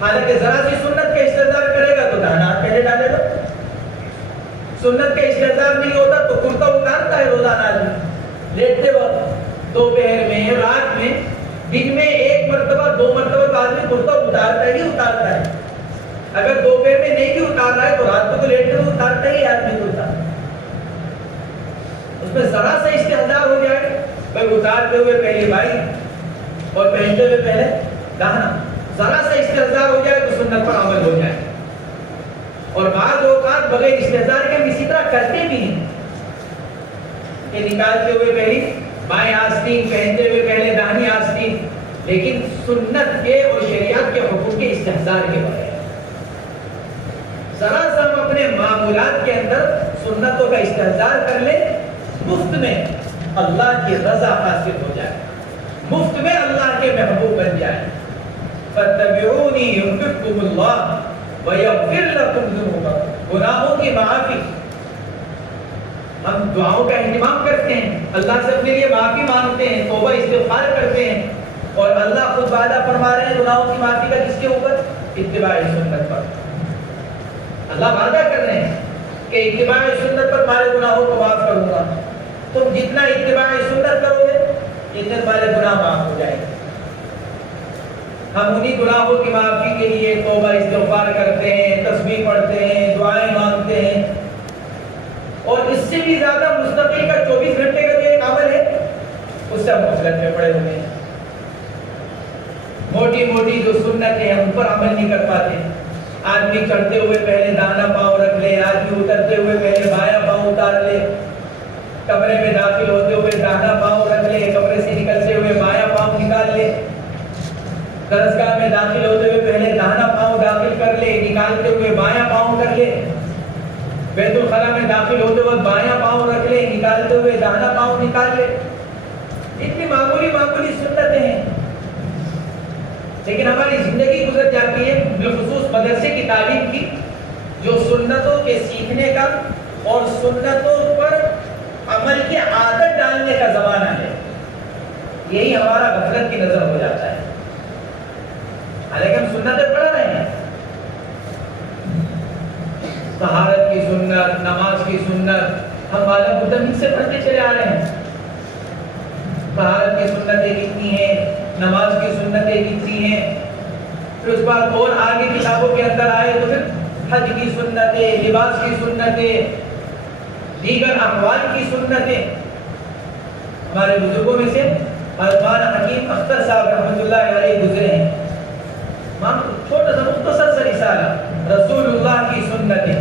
حالانکہ ذرا سی سنت کا استحضار کرے گا تو داہنا ہاتھ پہلے ڈالے گا. سنت کا استحضار نہیں ہوتا تو کرتا اتارتا ہے روزانہ آدمی لیٹتے وقت, دوپہر میں, رات میں, دن میں 1 مرتبہ 2 مرتبہ تو آدمی کرتا اتارتا ہے. اگر دوپہر میں نہیں بھی اتار رہا ہے تو رات کو تو لیٹتے ہوئے اتارتا ہی آدمی کرتا. اس میں ذرا سا استحضار ہو جائے, بھائی اتارتے ہوئے پہلے بھائی اور پہنتے ہوئے پہلے داہنا, ذرا سا استحضار ہو جائے تو سنت پر عمل ہو جائے. اور بعض اوقات بغیر استحضار کے ہم اسی طرح کرتے بھی ہیں کہ نکالتے ہوئے پہلی بائیں آستین, پہنتے ہوئے پہلے داہنی آستین, لیکن سنت کے اور شریعت کے حکم کے استحضار کے بغیر. ذرا سا ہم اپنے معمولات کے اندر سنتوں کا استحضار کر لیں, مفت میں اللہ کی رضا حاصل ہو جائے, مفت میں اللہ کے محبوب بن جائے. فَاتَّبِعُونِي يُحْبِبْكُمُ اللَّهُ وَيَغْفِرْ لَكُمْ ذُنُوبَكُمْ. گناہوں کی معافی, ہم دعاؤں کا اہتمام کرتے ہیں, اللہ سے اپنے لیے معافی مانگتے ہیں, توبہ استغفار کرتے ہیں, اور اللہ خود وعدہ فرما رہے ہیں گناہوں کی معافی کا کس کے اوپر؟ اتباع سنت پر. اللہ وعدہ کر رہے ہیں کہ اتباع سنت پر تمہارے گناہوں کو معاف کروں گا. تم جتنا اتباع سنت کرو گے اتنے تمہارے گناہ معاف ہو جائیں گے. ہم انہی گناہوں کی معافی کے لیے توبہ استغفار کرتے ہیں, تسبیح پڑھتے ہیں, دعائیں مانگتے ہیں, اور اس سے بھی زیادہ مستقل کا 24 گھنٹے کا جو ایک عمل ہے اس سے ہم غفلت میں پڑے ہوئے ہیں. موٹی موٹی جو سنتیں ہیں ان پر عمل نہیں کر پاتے. آدمی چڑھتے ہوئے پہلے داہنا پاؤں رکھ لے, آدمی اترتے ہوئے پہلے بایاں پاؤں اتار لے, کمرے میں داخل ہوتے ہوئے داہنا پاؤں رکھ لے, کمرے سے نکلتے ہوئے بایاں پاؤں نکال لے, درسگاہ میں داخل ہوتے ہوئے پہلے داہنا پاؤں داخل کر لے, نکالتے ہوئے بایاں پاؤں کر لے, بیت الخلا میں داخل ہوتے وقت بایاں پاؤں رکھ لے, نکالتے ہوئے داہنا پاؤں نکال لے. اتنی معمولی سنتیں ہیں, لیکن ہماری زندگی گزر جاتی ہے بالخصوص مدرسے کی تعلیم کی, جو سنتوں کے سیکھنے کا اور سنتوں پر عمل کی عادت ڈالنے کا زمانہ ہے. یہی ہمارا غفلت کی نظر ہو جاتا ہے. حالانکہ ہم سنتیں پڑھ رہے ہیں, طہارت کی سنت, نماز کی سنت ہم والا مدمن سے پڑھتے چلے آ رہے ہیں. طہارت کی سنتیں کتنی ہیں, نماز کی سنتیں کتنی ہیں, پھر اس بعد اور آگے کتابوں کے اندر آئے تو پھر حج کی سنتیں, لباس کی سنتیں, دیگر احوال کی سنتیں. ہمارے بزرگوں میں سے مولانا حکیم اختر صاحب رحمۃ اللہ علیہ گزرے ہیں. چھوٹا سا مختصر سا رسالہ رسول اللہ کی سنتیں,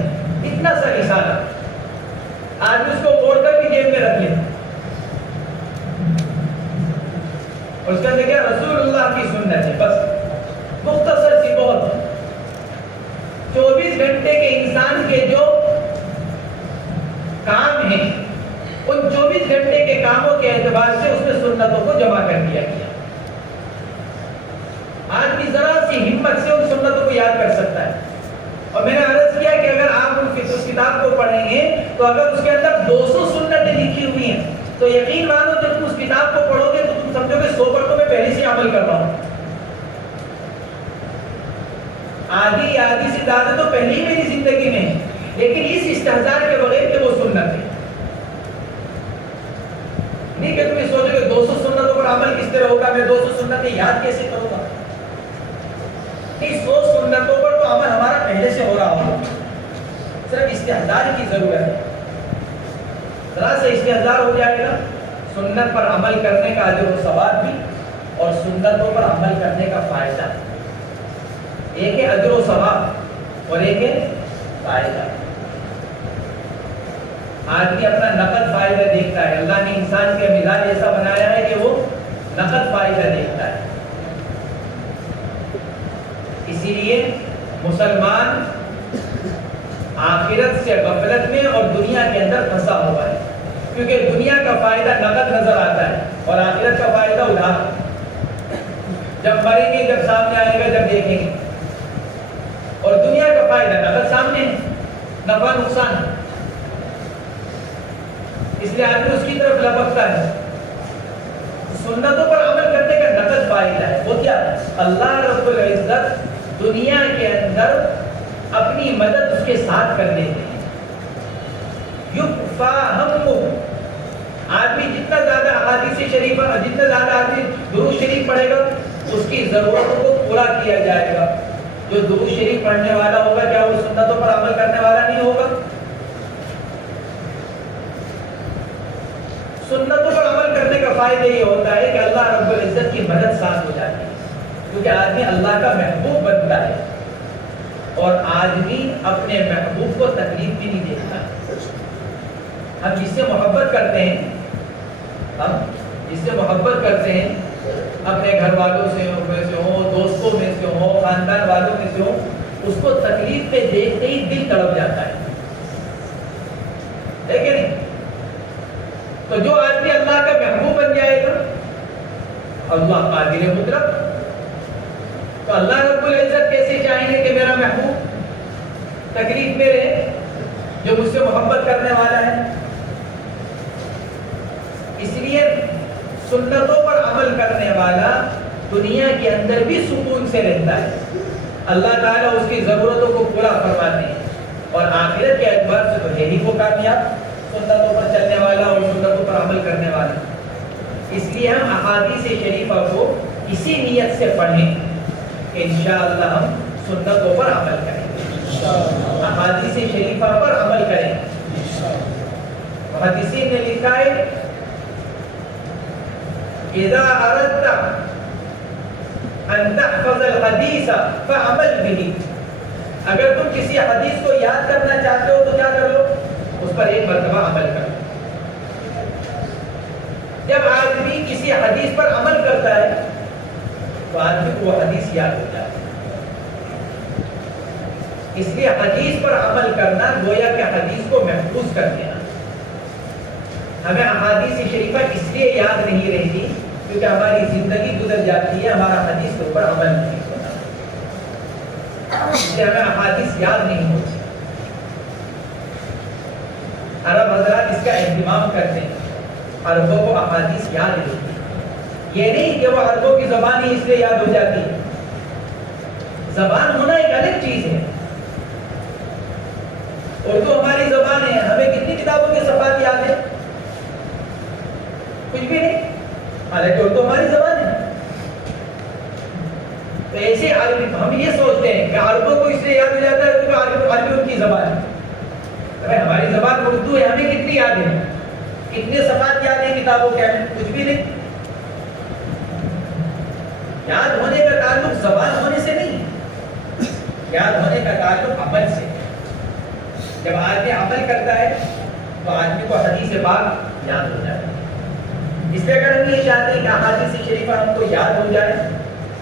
اتنا سا رسالہ, آج اس کو موڑ کر بھی جیب میں رکھ لیں. اور اس کے اندر کیا رسول اللہ کی سنت ہے, بس مختصر سی بہت. 24 گھنٹے کے انسان کے جو کام ہیں ان 24 گھنٹے کے کاموں کے اعتبار سے اس میں سنتوں کو جمع کر دیا گیا. آدمی ذرا سی ہمت سے ان سنتوں کو یاد کر سکتا ہے. اور میں نے عرض کیا کہ اگر آپ اس کتاب کو پڑھیں گے تو اگر اس کے اندر 200 سنتیں لکھی ہوئی ہیں تو یقین مانو جب تم اس کتاب کو پڑھو گے تو تم سمجھو گے 100 پر تو میں پہلے سے عمل کر رہا ہوں. آدھی سے زیادہ تو پہلے ہی میری زندگی میں ہے, لیکن اس استحضار کے بغیر کہ وہ سنت ہے. نہیں کہ تم یہ سوچو کہ 200 سنتوں پر عمل کس طرح ہوگا, میں 200 سنتیں یاد کیسے کروں گا. نہیں, 100 سنتوں پر تو عمل ہمارا پہلے سے ہو رہا ہوگا, صرف استحضار کی ضرورت ہے. ذرا سے استحضار ہو جائے گا, سنت پر عمل کرنے کا اجر و ثواب بھی اور سنتوں پر عمل کرنے کا فائدہ. ایک ہے اجر و ثواب اور ایک ہے فائدہ. آدمی اپنا نقد فائدہ دیکھتا ہے. اللہ نے انسان کے مزاج ایسا بنایا ہے کہ وہ نقد فائدہ دیکھتا ہے. اسی لیے مسلمان آخرت سے غفلت میں اور دنیا کے اندر پھنسا ہوا ہے، کیونکہ دنیا کا فائدہ نقد نظر آتا ہے اور آخرت کا فائدہ ادھار، جب مریں گے جب سامنے آئے گا جب دیکھیں گے، اور دنیا کا فائدہ نقد سامنے ہے، نفع نقصان، اس لیے آدمی اس کی طرف لپکتا ہے۔ سنتوں پر عمل کرنے کا نقد فائدہ ہے، وہ کیا؟ اللہ رب العزت دنیا کے اندر اپنی مدد اس کے ساتھ کر دیتے ہیں۔ یکفا ہمہ، آدمی جتنا زیادہ احادیث شریفہ، جتنا زیادہ آدمی درود شریف پڑھے گا اس کی ضرورتوں کو پورا کیا جائے گا۔ جو درود شریف پڑھنے والا ہوگا کیا وہ سنتوں پر عمل کرنے والا نہیں ہوگا؟ سنتوں پر عمل کرنے کا فائدہ یہ ہوتا ہے کہ اللہ رب العزت کی مدد ساتھ ہو جاتی ہے، کیونکہ آدمی اللہ کا محبوب بنتا ہے، اور آدمی اپنے محبوب کو تکلیف بھی نہیں دیتا۔ ہم جس سے محبت کرتے ہیں، ہم جس سے محبت کرتے ہیں، اپنے گھر والوں سے ہوں، دوستوں میں سے ہوں، خاندان والوں میں سے ہوں، اس کو تکلیف پہ دیکھتے ہی دل تڑپ جاتا ہے، کہ نہیں؟ تو جو آدمی اللہ کا محبوب بن جائے گا، اللہ قادر مطلق، تو اللہ رب العزت کیسے چاہیں گے کہ میرا محبوب تکلیف میں رہے جو مجھ سے محبت کرنے والا ہے؟ اس لیے سنتوں پر عمل کرنے والا دنیا کے اندر بھی سکون سے رہتا ہے، اللہ تعالیٰ اس کی ضرورتوں کو پورا فرماتے ہیں، اور آخرت کے اعتبار سے تو یہی وہ کامیاب سنتوں پر چلنے والا اور سنتوں پر عمل کرنے والا۔ اس لیے ہم احادیث شریفہ کو اسی نیت سے پڑھیں کہ انشاءاللہ ہم سنتوں پر عمل کریں، احادیث شریفہ پر عمل کریں۔ محدثین نے لکھا ہے اذا اردت ان تحفظ الحدیث فعمل به، اگر تم کسی حدیث کو یاد کرنا چاہتے ہو تو کیا کر لو؟ اس پر ایک مرتبہ عمل کرو۔ جب آدمی کسی حدیث پر عمل کرتا ہے تو آدمی کو وہ حدیث یاد ہو جاتی ہے۔ اس لیے حدیث پر عمل کرنا گویا کہ حدیث کو محفوظ کر دینا۔ ہمیں احادیث شریفہ اس لیے یاد نہیں رہتی کیونکہ ہماری زندگی گزر جاتی ہے، ہمارا حدیث کے اوپر عمل نہیں ہوتا، اس لیے ہمیں احادیث یاد نہیں ہوتی۔ عرب حضرات اس کا اہتمام کرتے ہیں، عربوں کو احادیث یاد رہتی ہے، یہ نہیں کہ وہ عربوں کی زبان ہی اس لیے یاد ہو جاتی ہے۔ زبان ہونا ایک الگ چیز ہے، اردو ہماری زبان ہے، ہمیں کتنی کتابوں کے صفحات یاد ہیں؟ کچھ بھی نہیں، حالانکہ اردو ہماری زبان ہے۔ تو ایسے ہم یہ سوچتے ہیں کہ عربوں کو اس لیے یاد ہو جاتا ہے کیونکہ عربی ان کی زبان ہے۔ ہماری زبان اردو ہے، ہمیں کتنی یاد ہے؟ کتنے صفحات یاد ہیں کتابوں کے؟ ہمیں کچھ بھی نہیں۔ یاد ہونے کا تعلق زبان ہونے سے نہیں، یاد ہونے کا تعلق عمل سے۔ جب آدمی عمل کرتا ہے تو آدمی کو حدیث پاک یاد ہو جاتا ہے۔ اس لیے اگر ہم یہ چاہتے ہیں کہ احادیث شریفہ ہم کو یاد ہو جائے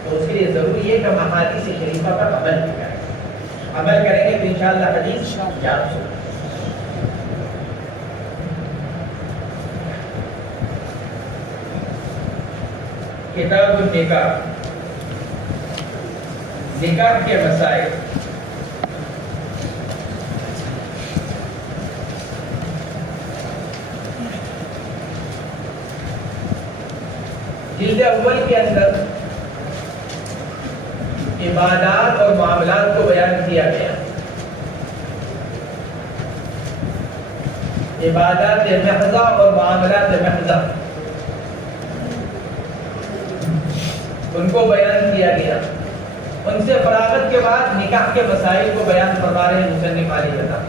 تو اس کے لیے ضروری ہے کہ ہم احادیث شریفہ پر عمل کریں۔ عمل کریں گے تو انشاءاللہ حدیث یاد ہوگی۔ کتاب النکاح، نکاح کے مسائل۔ جلد اول کے اندر عبادات اور معاملات کو بیان کیا گیا۔ عبادات محضہ اور معاملات محضہ ان کو بیان کیا گیا۔ ان سے فراغت کے بعد نکاح کے مسائل کو بیان فرما رہے ہیں مصنف علی عطا،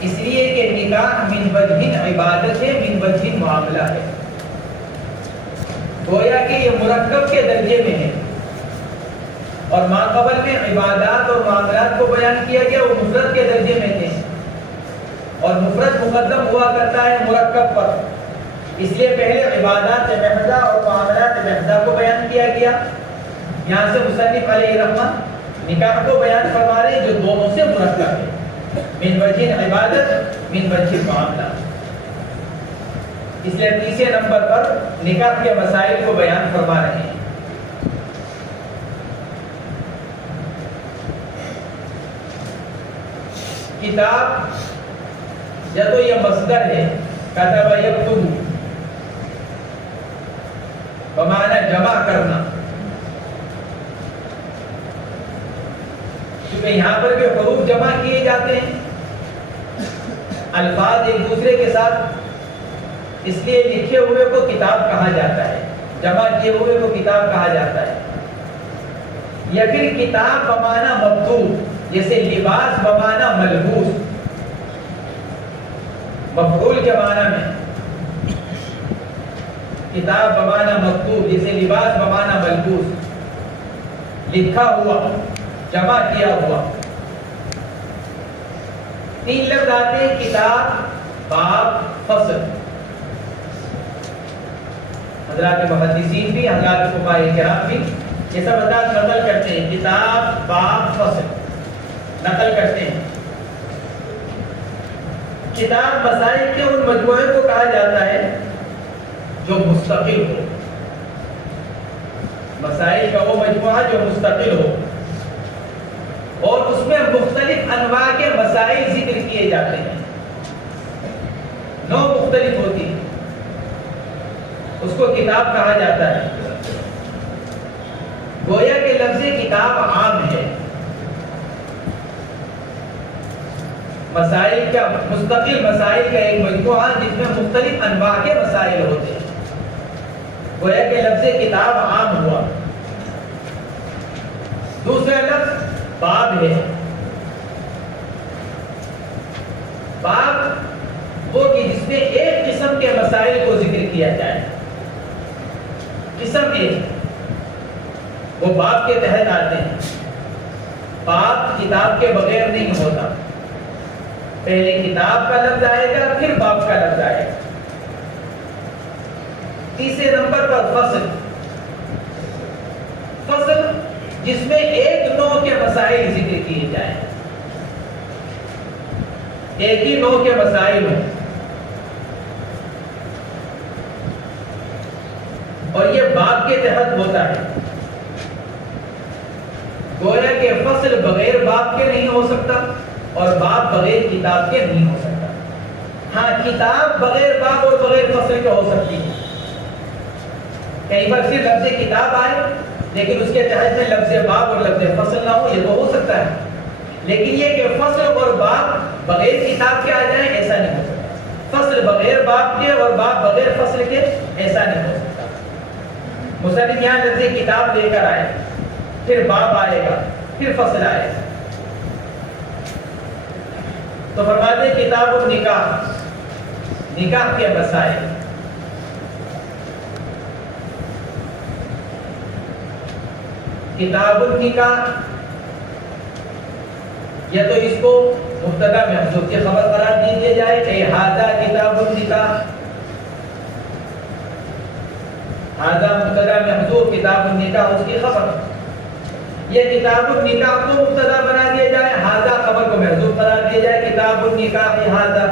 اس لیے کہ نکاح من وجہ عبادت ہے، من وجہ معاملہ ہے۔ گویا کہ یہ مرکب کے درجے میں ہے، اور ما قبل میں عبادات اور معاملات کو بیان کیا گیا، وہ مفرد کے درجے میں تھے، اور مفرد مقدم ہوا کرتا ہے مرکب پر، اس لیے پہلے عبادات محضہ اور معاملات محضہ کو بیان کیا گیا، یہاں سے مصنف علیہ رحمہ نکاح کو بیان فرما رہے ہیں جو دونوں سے مرکب ہے، من وجہ عبادت من وجہ معاملہ. اس لیے تیسرے نمبر پر نکاح کے مسائل کو بیان فرما رہے ہیں. کتاب جب یہ مصدر ہے کتب یکتب بمعنی جمع کرنا، کیونکہ یہاں پر بھی حروف جمع کیے جاتے ہیں، الفاظ ایک دوسرے کے ساتھ، اس لیے لکھے ہوئے کو کتاب کہا جاتا ہے، جمع کیے ہوئے کو کتاب کہا جاتا ہے. یا پھر کتاب بمعنی مکتوب، جیسے لباس بمعنی ملبوس، مفعول کے معنی میں کتاب بمعنی مکتوب، جیسے لباس بمعنی ملبوس، لکھا ہوا، جمع کیا ہوا. تین لفظ آتے ہیں کتاب، باب، فصل. حضرات محدثین بھی، حضرات فقہاء کرام بھی یہ سب حضرات نقل کرتے ہیں، کتاب، باب، فصل نقل کرتے ہیں. کتاب مسائل کے ان مجموعے کو کہا جاتا ہے جو مستقل ہو، مسائل کا وہ مجموعہ جو مستقل ہو اور اس میں مختلف انواع کے مسائل ذکر کیے جاتے ہیں، نوع مختلف ہوتی ہے، اس کو کتاب کہا جاتا ہے. گویا کہ لفظ کتاب عام ہے، مسائل کا مستقل مسائل کا ایک مجموعہ جس میں مختلف انواع کے مسائل ہوتے ہیں. گویا کہ لفظ کتاب عام ہوا. دوسرا لفظ باب ہے. باب وہ کہ جس میں ایک قسم کے مسائل کو ذکر کیا جائے، قسم ایک، وہ باب کے تحت آتے ہیں. باب کتاب کے بغیر نہیں ہوتا، پہلے کتاب کا لفظ آئے گا پھر باب کا لفظ آئے گا. تیسرے نمبر پر فصل. فصل جس میں ایک نوع کے مسائل ذکر کیے جائیں، ایک ہی نوع کے مسائل ہوں، اور یہ باب کے تحت ہوتا ہے. گویا کہ فصل بغیر باب کے نہیں ہو سکتا اور باب بغیر کتاب کے نہیں ہو سکتا. ہاں کتاب بغیر باب اور بغیر فصل کے ہو سکتی ہے. کئی بار صرف لفظ کتاب آئے لیکن اس کے تحت میں لفظ باب اور لفظ فصل نہ ہو، یہ تو ہو سکتا ہے. لیکن یہ کہ فصل اور باب بغیر کتاب کے آ جائیں، ایسا نہیں ہو سکتا. فصل بغیر باب کے اور باب بغیر فصل کے ایسا نہیں ہو سکتا. مصنف یہاں لفظ کتاب لے کر آئے، پھر باب آئے گا، پھر فصل آئے گا. تو فرماتے ہیں کتاب النکاح، نکاح کے مسائل. کتاب النکاح یا تو اس کو مبتدا محذوف کی خبر قرار دی دیا جائے کہ ھذا کتاب النکاح، ھذا مبتدا محذوف، کتاب النکاح اس کی خبر. یہ کتاب النکاح کو مبتدا بنا دیا جائے، ھذا خبر کو محذوف قرار دیا جائے، کتاب النکاح ھذا.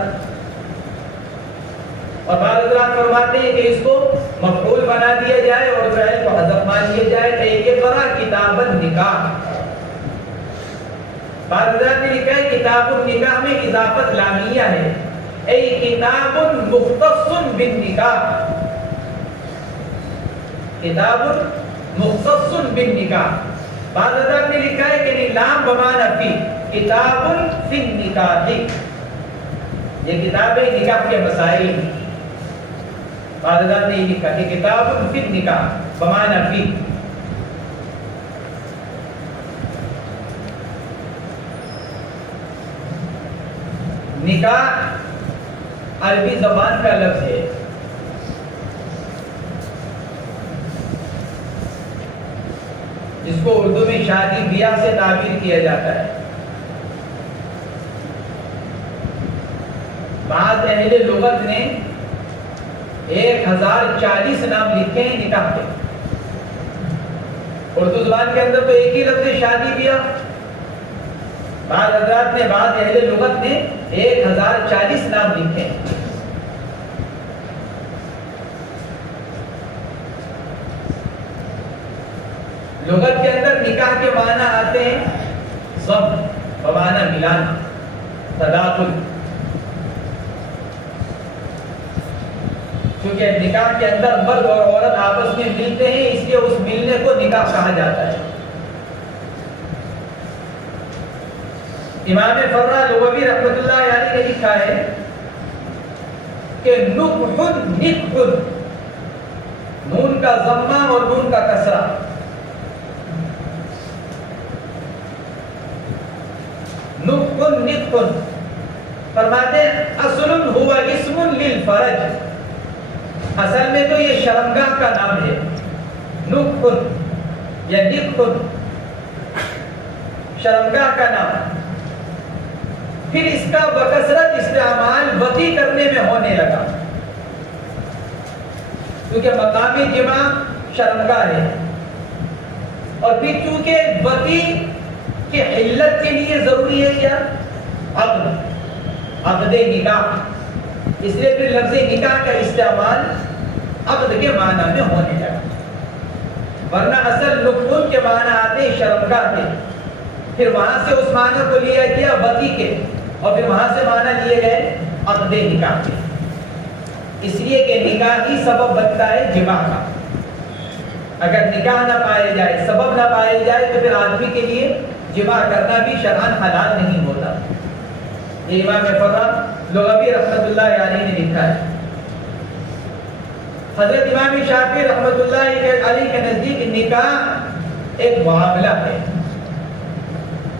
اور بعض حضرات فرماتے ہیں کہ اس کو مفعول بنا دیا جائے اور فعل کو حذف مان لیا جائے کہ اقرا کتاب النکاح. بعض حضرات نے لکھا ہے کتاب النکاح میں اضافت لامیہ ہے، اے کتاب مختص بالنکاح، کتاب مختص بالنکاح. بعض حضرات نے لکھا ہے کہ لام بمعنی فی، کتاب فی النکاح، یہ کتابیں نکاح کے مسائل ہیں. بعض حضرات نے یہ لکھا کہ کتاب فی النکاح بمعنی فی. نکاح عربی زبان کا لفظ ہے، جس کو اردو میں شادی بیاہ سے تعبیر کیا جاتا ہے. بعض اہل لغت نے 1040 نام لکھے ہیں نکاح کے. اردو زبان کے اندر تو ایک ہی لفظ شادی دیا، بعض حضرات نے، بعض اہل لغت نے 1040 نام لکھے ہیں۔ لغت کے اندر نکاح کے معنی آتے ہیں ضم بمعنی ملانا، تداخل، کیونکہ نکاح کے اندر مرد اور عورت آپس میں ملتے ہیں، اس لیے اس ملنے کو نکاح کہا جاتا ہے۔ امام فرا لغوی رحمۃ اللہ علیہ نے لکھا ہے کہ نکح نکح، نون کا ضمہ اور نون کا کسرہ، نکح نکح فرماتے ہیں اصل ہوا اسم للفرج، اصل میں تو یہ شرمگاہ کا نام ہے، نکح یا نکح شرمگاہ کا نام، پھر اس کا بکثرت استعمال وطی کرنے میں ہونے لگا، کیونکہ مقامی جمع شرمگاہ ہے، اور پھر چونکہ وطی کی علت کے لیے ضروری ہے کیا؟ عقد نکاح، اس لیے پھر لفظ نکاح کا استعمال عقد کے معنی میں ہونے لگا، ورنہ اصل نکح کے معنی آتے شرمگاہ کے، پھر وہاں سے اس معنی کو لیا گیا وطی کے، اور پھر وہاں سے معنی لیے گئے عقد نکاح کے، اس لیے کہ نکاح ہی سبب بنتا ہے جماع کا، اگر نکاح نہ پائے جائے، سبب نہ پائے جائے، تو پھر آدمی کے لیے جماع کرنا بھی شرعاً حلال نہیں ہوتا۔ یہ امام فرا لغوی رحمۃ اللہ علیہ نے لکھا ہے۔ حضرت امام شافعی رحمۃ اللہ علیہ کے نزدیک نکاح ایک معاملہ ہے،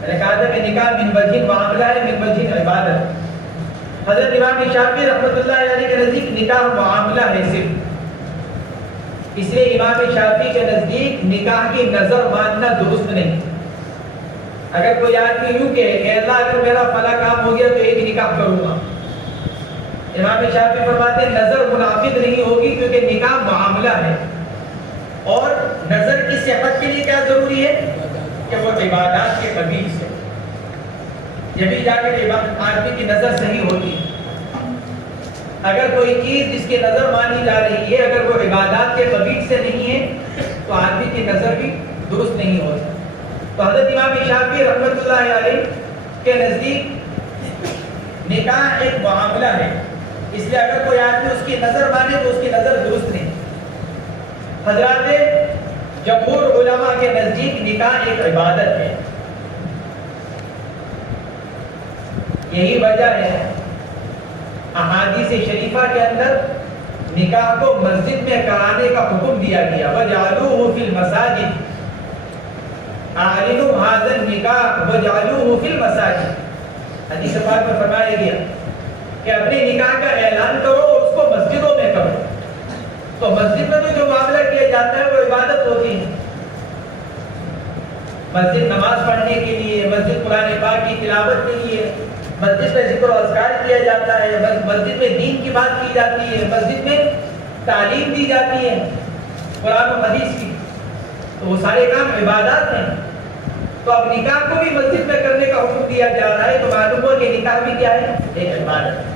میں نے کہا تھا کہ نکاح من وجہ معاملہ ہے، من وجہ عبادت۔ حضرت امام شافعی رحمۃ اللہ علیہ کے نزدیک نکاح معاملہ ہے صرف، اس لیے امام شافعی کے نزدیک نکاح کی نظر ماننا درست نہیں۔ اگر کوئی آدمی یوں کہ اللہ اگر میرا فلاں کام ہو گیا تو ایک نکاح کروں گا، امام شافعی فرماتے ہیں نظر منعقد نہیں ہوگی، کیونکہ نکاح معاملہ ہے، اور نظر کی صحت کے لیے کیا ضروری ہے کہ وہ عبادات کے قبیل سے، یہ بھی جا کر آدمی کی نظر صحیح ہوتی ہے۔ اگر کوئی چیز جس کی نظر مانی جا رہی ہے اگر وہ عبادات کے قبیل سے نہیں ہے تو آدمی کی نظر بھی درست نہیں ہوتی۔ تو حضرت امام شافعی رحمۃ اللہ علیہ کے نزدیک نکاح ایک معاملہ ہے، اس لیے اگر کوئی آدمی اس کی نظر مانے تو اس کی نظر درست نہیں۔ حضرات جمہور علماء کے نزدیک نکاح ایک عبادت ہے، یہی وجہ ہے احادیث شریفہ کے اندر نکاح کو مسجد میں کرانے کا حکم دیا گیا، وَجَعَلُوهُ فِي الْمَسَاجِدِ اعلنوا هذا النکاح وَجَعَلُوهُ فِي الْمَسَاجِدِ، حدیث پاک میں فرمایا گیا کہ اپنے نکاح کا اعلان کرو اور اس کو مسجدوں میں کرو۔ تو مسجد میں تو جو معاملہ کیا جاتا ہے وہ عبادت ہوتی ہے، مسجد نماز پڑھنے کے لیے، مسجد قرآن پاک کی تلاوت کے لیے، مسجد میں ذکر و اذکار کیا جاتا ہے، مسجد میں دین کی بات کی جاتی ہے، مسجد میں تعلیم دی جاتی ہے قرآن و حدیث کی، تو وہ سارے کام عبادات ہیں۔ تو اب نکاح کو بھی مسجد میں کرنے کا حکم دیا جا رہا ہے، تو معلوم ہو کہ نکاح بھی کیا ہے؟ ایک عبادت ہے۔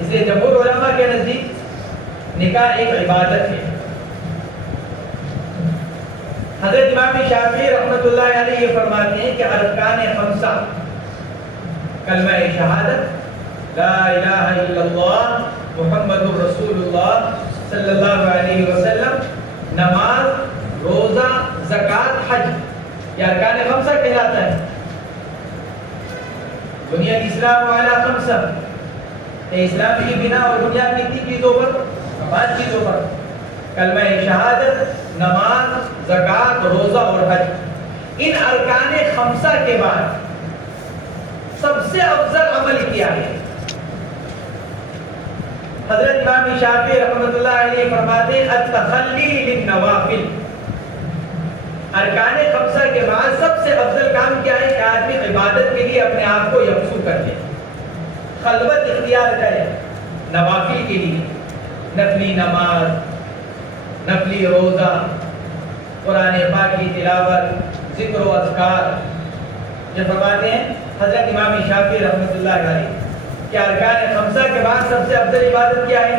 اس لیے جمہور علماء کے نزدیک نکاح ایک عبادت ہے۔ حضرت امام شافعی رحمۃ اللہ علیہ یہ فرماتے ہیں کہ ارکان خمسہ، کلمہ شہادت لا الہ الا اللہ محمد رسول اللہ صلی اللہ علیہ وسلم، نماز، روزہ، زکوٰۃ، حج، یہ ارکان خمسہ کہلاتا ہے۔ بنیاد اسلام علی خمسہ، اسلام کی بنا اور بنیاد کتنی چیزوں پر؟ 5 چیزوں پر، کلمہ شہادت، نماز، زکوٰۃ، روزہ اور حج۔ ان ارکان خمسہ کے بعد سب سے افضل عمل کیا ہے؟ حضرت امام شافعی رحمۃ اللہ علیہ فرماتے ہیں التخلی للنوافل، ارکان خمسہ کے بعد سب سے افضل کام کیا ہے کہ آدمی عبادت کے لیے اپنے آپ کو یکسو کر لے، خلوت اختیار کرے نوافل کے لیے، نفلی نماز، نفلی روزہ، قرآن پاک کی تلاوت، ذکر و اذکار. یہ فرماتے ہیں حضرت امام شافعی رحمۃ اللہ علیہ کہ ارکان خمسہ کے بعد سب سے افضل عبادت کیا ہے؟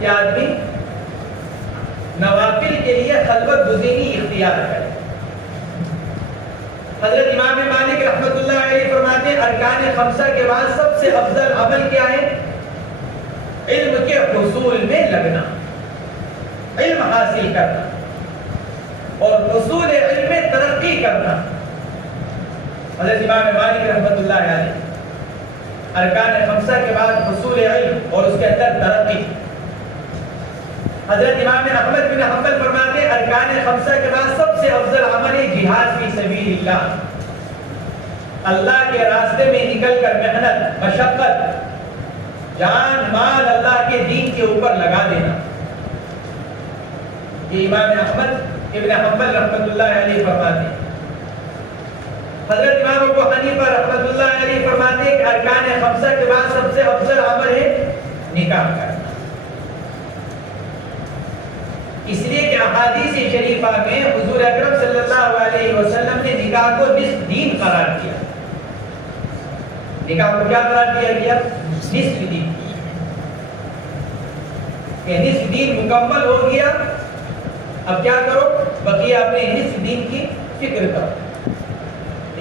کہ آدمی نوافل کے لیے خلوت گزینی اختیار کرے. حضرت امام مالک رحمۃ اللہ علیہ فرماتے ہیں ارکان خمسہ کے بعد سب سے افضل عمل کیا ہے؟ علم کے حصول میں لگنا، علم حاصل کرنا اور حصول علم میں ترقی کرنا. حضرت امام مالک رحمۃ اللہ علیہ ارکان خمسہ کے بعد حصول علم اور اس کے اندر ترقی. حضرت امام احمد بن حنبل فرماتے ہیں ارکان خمسہ کے بعد سب سے افضل عمل ہے جہاد فی سبیل اللہ، اللہ کے راستے میں نکل کر محنت، مشقت، جان مال اللہ کے دین کے اوپر لگا دینا. یہ امام احمد ابن حنبل رحمۃ اللہ علیہ فرماتے ہیں. حضرت امام ابو حنیفہ رحمۃ اللہ علیہ فرماتے ہیں کہ ارکان خمسہ کے بعد سب سے افضل عمل ہے نکاح کرنا. اس لیے کہ احادیث شریفہ میں حضور اکرم صلی اللہ علیہ وسلم نے نکاح کو نصف دین قرار دیا. نکاح کو کیا قرار دیا گیا؟ نصف دین. کہ نصف دین مکمل ہو گیا، اب کیا کرو؟ بقیہ اپنے نصف دین کی فکر کرو.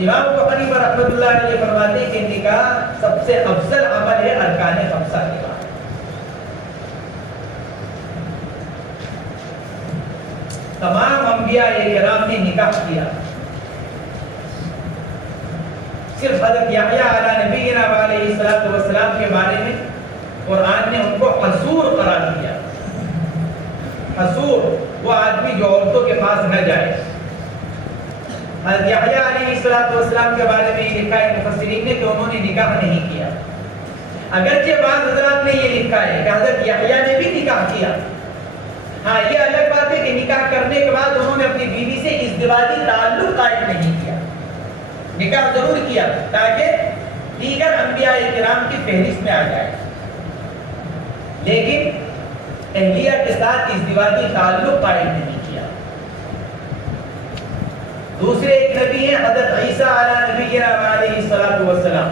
امام ابو حنیفہ رحمۃ اللہ علیہ فرماتے ہیں کہ نکاح سب سے افضل عمل ہے ارکان خمسہ کے بعد. تمام انبیاء کرام نے نکاح کیا. صرف حضرت یحییٰ علیہ نبینا علیہ الصلوۃ والسلام کے بارے میں قرآن نے ان کو حصور قرار دیا. حصور وہ آدمی جو عورتوں کے پاس نہ جائے. حضرت یحییٰ علیہ السلام کے بارے میں یہ لکھا ہے مفسرین نے کہ انہوں نے نکاح نہیں کیا. اگرچہ بعض حضرات نے یہ لکھا ہے کہ حضرت یحییٰ نے بھی نکاح کیا. ہاں یہ الگ بات ہے کہ نکاح کرنے کے بعد انہوں نے اپنی بیوی سے ازدواجی تعلق قائم نہیں کیا. نکاح ضرور کیا تاکہ دیگر انبیاء کرام کی فہرست میں آ جائے، لیکن اہلیہ کے ساتھ ازدواجی تعلق قائم نہیں کیا. دوسرے ایک نبی ہیں حضرت عیسیٰ علیہ نبینا علیہ السلام.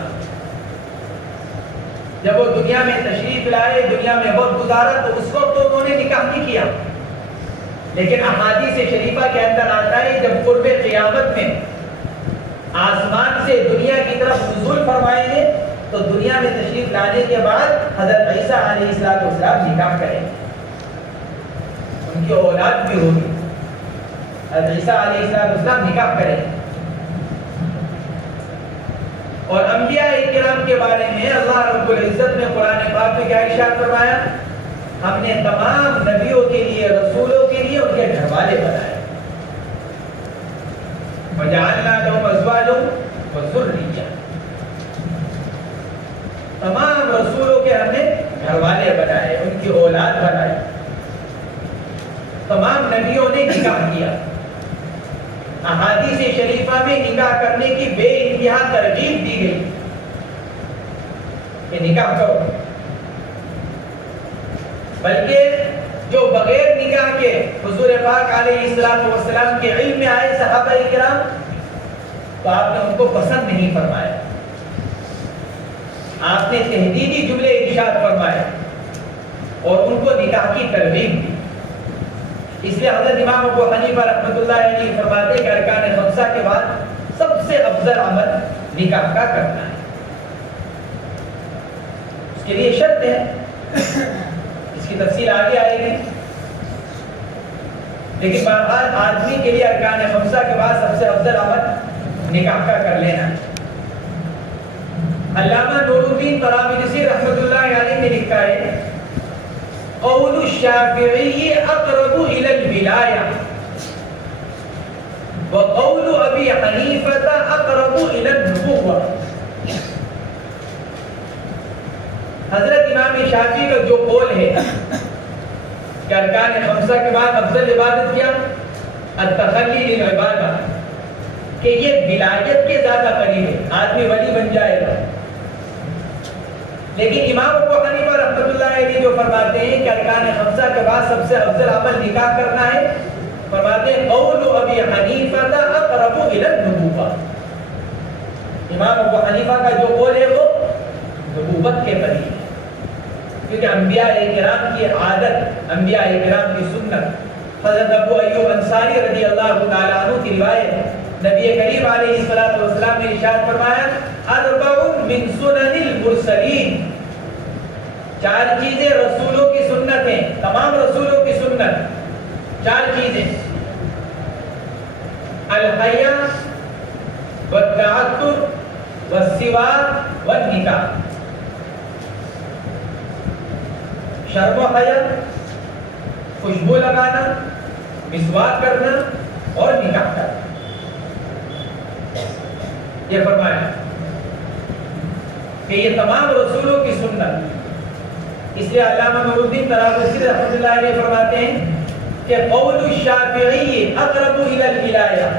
جب وہ دنیا میں تشریف لائے، دنیا میں وقت گزارا، تو اس وقت تو انہوں نے نکاح نہیں کیا. لیکن احادیث شریفہ کے اندر آتا ہے جب قرب قیامت میں آسمان سے دنیا کی طرف نزول فرمائیں گے تو دنیا میں تشریف لانے کے بعد حضرت عیسیٰ علیہ السلام نکاح کریں گے، ان کی اولاد بھی ہوگی. حضرت عیسیٰ علیہ السلام نکاح کریں گے. اور انبیاء کرام کے بارے میں اللہ رب العزت نے قرآن پاک میں کیا ارشاد فرمایا؟ ہم نے تمام نبیوں کے لیے، رسولوں کے لیے ان کے گھر والے بنائے. وَجَعَلْنَا لَهُمْ أَزْوَاجًا وَذُرِّيَّةً. تمام رسولوں کے ہم نے گھر والے بنائے، ان کی اولاد بنائے. تمام نبیوں نے نکاح کیا. احادیث شریفہ میں نکاح کرنے کی بے انتہا ترغیب دی گئی کہ نکاح کرو. بلکہ جو بغیر نکاح کے حضور پاک علیہ السلام کے علم میں آئے صحابہ کرام، تو آپ نے ان کو پسند نہیں فرمایا. آپ نے تہدیدی جملے ارشاد فرمائے اور ان کو نکاح کی ترغیب دی. اس لیے حضرت امام ابو حنیفہ رحمۃ اللہ علیہ فرماتے ہیں کہ ارکان خمسہ کے بعد سب سے افضل عمل نکاح کا کرنا ہے. اس کے لیے شرط ہے، اس کی تفصیل آگے آئے گی، لیکن بہرحال آدمی کے لیے ارکان خمسہ کے بعد سب سے افضل عمل نکاح کا کر لینا ہے. علامہ نور الدین طرابلسی رحمۃ اللہ علیہ نے لکھا ہے قول الشافعی اقرب الى الولایہ وقول ابی حنیفہ اقرب الى النبوہ. حضرت امام شافعی کا جو قول ہے کہ ارکان خمسہ کے بعد افضل عبادت کیا؟ التخلی للعبادہ، کہ یہ ولایت کے زیادہ قریب ہے، آدمی ولی بن جائے گا. لیکن امام ابو حنیفہ رحمۃ اللہ علیہ جو فرماتے ہیں کہ ارکان خمسہ کے بعد سب سے افضل عمل نکاح کرنا ہے، فرماتے ہیں قول ابی حنیفہ اقرب الی النبوۃ، امام ابو حنیفہ کا جو قول ہے وہ نبوت کے قریب ہے، کیونکہ انبیاء کرام کی عادت، انبیاء کرام کی سنت، حضرت ابو ایوب انصاری رضی اللہ تعالیٰ عنہ کی روایت، نبی کریم علیہ السلام نے ارشاد فرمایا اربع من سنن المرسلین، چار چیزیں رسولوں کی سنت ہیں، تمام رسولوں کی سنت، چار چیزیں، الحیا والتعطر والسواک والنکاح، شرم و حیا، خوشبو لگانا، مسواک کرنا اور نکاح کرنا، یہ فرمایا کہ یہ تمام رسولوں کی سنت۔ اس لیے علامہ نور الدین طرابلسی رحمۃ اللہ علیہ فرماتے ہیں کہ قول الشافعی اقرب الی الولایہ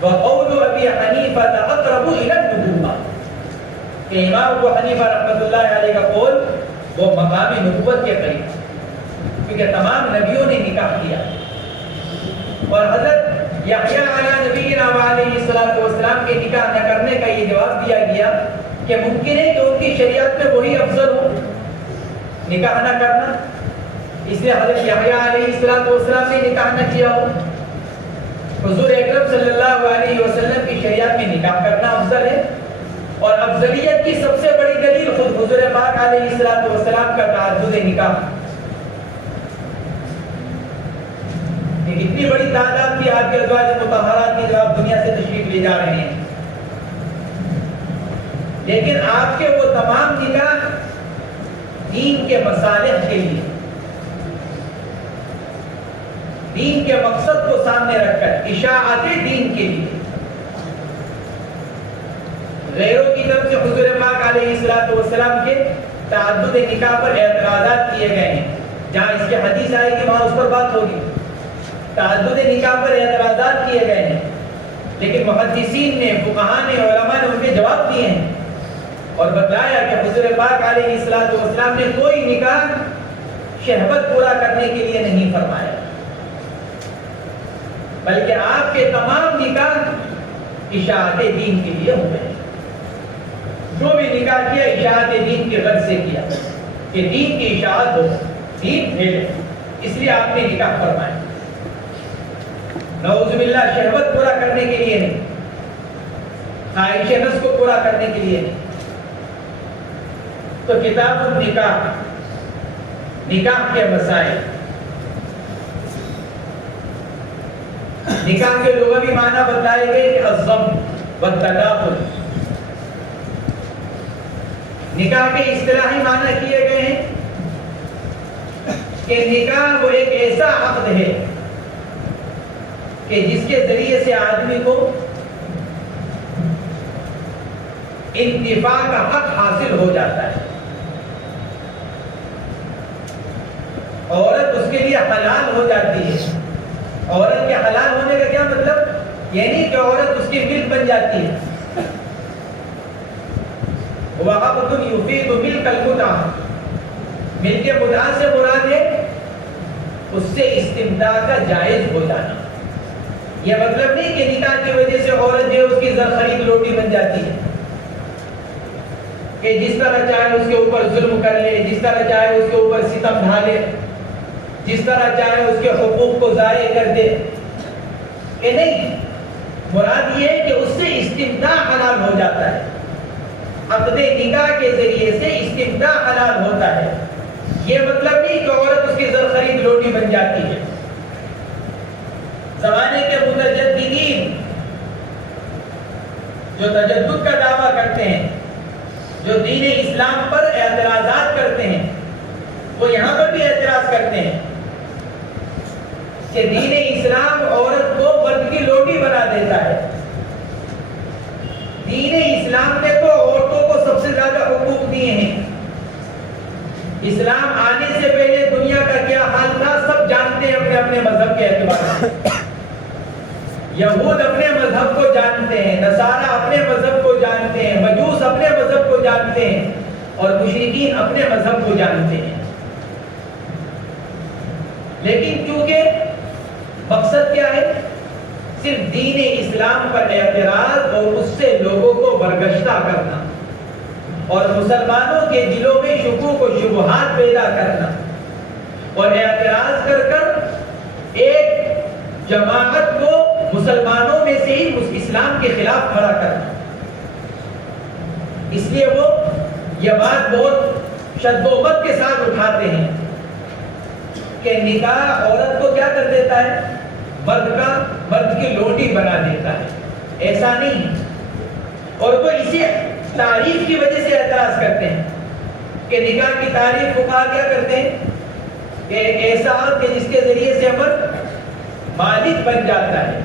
وقول ابی حنیفہ اقرب الی النبوۃ، کہ امام ابو حنیفہ رحمۃ اللہ علیہ کا قول وہ مقام نبوت کے قریب، کیونکہ تمام نبیوں نے نکاح کیا، اور حضرت یحییٰ علی نبینا علیہ السلام کے نکاح نہ کرنے کا یہ جواب دیا گیا کہ ممکن ہے کہ ان کی شریعت میں وہی افضل ہو، نکاح نہ کرنا، اس لیے حضرت یحییٰ علیہ السلام نے نکاح نہ کیا ہو، حضور اکرم صلی اللہ علیہ وسلم کی شریعت میں نکاح کرنا افضل ہے، اور افضلیت کی سب سے بڑی دلیل خود حضور پاک علیہ السلام کا تعدد نکاح، اتنی بڑی تعداد کی آپ کے ازواج مطہرات کی جو آپ دنیا سے تشریف لے جا رہے ہیں، لیکن آپ کے وہ تمام نکاح دین کے مصالح کے لیے، دین کے مقصد کو سامنے رکھ کر، اشاعت دین کے لیے، غیروں کی طرف سے حضور پاک علیہ السلام کے تعدد نکاح پر اعتراضات کیے گئے ہیں، جہاں اس کے حدیث آئے گی وہاں اس پر بات ہوگی، تعدد نکاح پر اعتراضات کیے گئے ہیں، لیکن محدثین نے، فقہاء نے، علماء نے ان کے جواب دیے ہیں اور بتلایا کہ حضور پاک علیہ السلام نے کوئی نکاح شہوت پورا کرنے کے لیے نہیں فرمایا، بلکہ آپ کے تمام نکاح اشاعت دین کے لیے ہوئے ہیں، جو بھی نکاح کیا اشاعت دین کے غرض سے کیا کہ دین کی اشاعت ہو، دین پھیلے، اس لیے آپ نے نکاح فرمایا، نعوذ باللہ شہوت پورا کرنے کے لیے نہیں، خواہش نفس کو پورا کرنے کے لیے نہیں۔ تو کتاب النکاح، نکاح کے مسائل، نکاح کے لغوی معنی بتائے گئے کہ الضم والتداخل، نکاح کے اصطلاحی معنی کیے گئے ہیں کہ نکاح وہ ایک ایسا عقد ہے کہ جس کے ذریعے سے آدمی کو انتفاع کا حق حاصل ہو جاتا ہے، عورت اس کے لیے حلال ہو جاتی ہے۔ عورت کے حلال ہونے کا کیا مطلب؟ یعنی کہ عورت اس کی ملک بن جاتی ہے، وَعَقْدٌ يُفِيدُ مِلْكَ الْمُتْعَةِ، ملک متعہ سے مراد ہے اس سے استمتاع کا جائز ہو جانا، یہ مطلب نہیں کہ نکاح کی وجہ سے عورت جو اس کی زر خرید روٹی بن جاتی ہے، کہ جس طرح چاہے اس کے اوپر ظلم کر لے، جس طرح چاہے اس کے اوپر ستم ڈھالے، جس طرح چاہے اس کے حقوق کو ضائع کر دے، کہ نہیں، مراد یہ ہے کہ اس سے استمتاع حلال ہو جاتا ہے، عقد نکاح کے ذریعے سے استمتاع حلال ہوتا ہے، یہ مطلب نہیں کہ عورت اس کی زر خرید روٹی بن جاتی ہے۔ زمانے کے متجددین جو تجدد کا دعویٰ کرتے ہیں، جو دین اسلام پر اعتراضات کرتے ہیں، وہ یہاں پر بھی اعتراض کرتے ہیں کہ دین اسلام عورت کو مرد کی روٹی بنا دیتا ہے۔ دین اسلام نے تو عورتوں کو سب سے زیادہ حقوق دیے ہیں۔ اسلام آنے سے پہلے دنیا کا کیا حال تھا سب جانتے ہیں اپنے اپنے مذہب کے اعتبار سے۔ یہود اپنے مذہب کو جانتے ہیں، نصارہ اپنے مذہب کو جانتے ہیں، مجوس اپنے مذہب کو جانتے ہیں، اور مشرکین اپنے مذہب کو جانتے ہیں۔ لیکن چونکہ مقصد کیا ہے؟ صرف دین اسلام پر اعتراض اور اس سے لوگوں کو برگشتہ کرنا اور مسلمانوں کے دلوں میں شکوک و شبہات پیدا کرنا اور اعتراض کر کر ایک جماعت کو مسلمانوں میں سے ہی اسلام کے خلاف کھڑا کرنا۔ اس لیے وہ یہ بات بہت شد و مت کے ساتھ اٹھاتے ہیں کہ نکاح عورت کو کیا کر دیتا ہے؟ مرد کی لوٹی بنا دیتا ہے۔ ایسا نہیں، اور وہ اسی تعریف کی وجہ سے اعتراض کرتے ہیں کہ نکاح کی تعریف فقہا کیا کرتے ہیں کہ ایک ایسا عقد کہ جس کے ذریعے سے مرد مالک بن جاتا ہے۔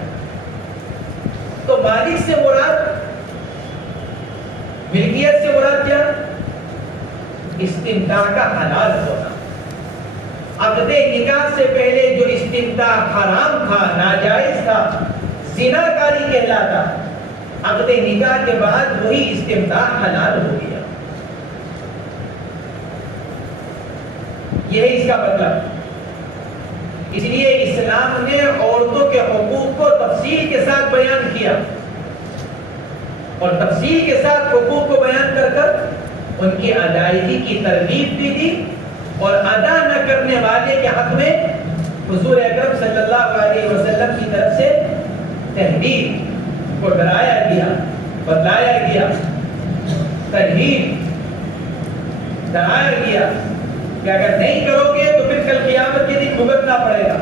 تو مالک سے مراد، ملکیت سے مراد کیا؟ استمتاع کا حلال ہونا۔ عقد نکاح سے پہلے جو استمتاع حرام تھا، ناجائز تھا، زناکاری کہلاتا، عقد نکاح کے بعد وہی استمتاع حلال ہو گیا۔ یہ ہے اس کا مطلب۔ اس لیے اسلام نے عورتوں کے حقوق کو تفصیل کے ساتھ بیان کیا اور تفصیل کے ساتھ حقوق کو بیان کر کر ان کی ادائیگی کی ترغیب بھی دی اور ادا نہ کرنے والے کے حق میں حضور اکرم صلی اللہ علیہ وسلم کی طرف سے تحریر کو ڈرایا گیا، بتلایا گیا، ترغیب ڈرایا گیا کہ اگر نہیں کرو گے تو پھر کل قیامت کے دن بھگتنا پڑے گا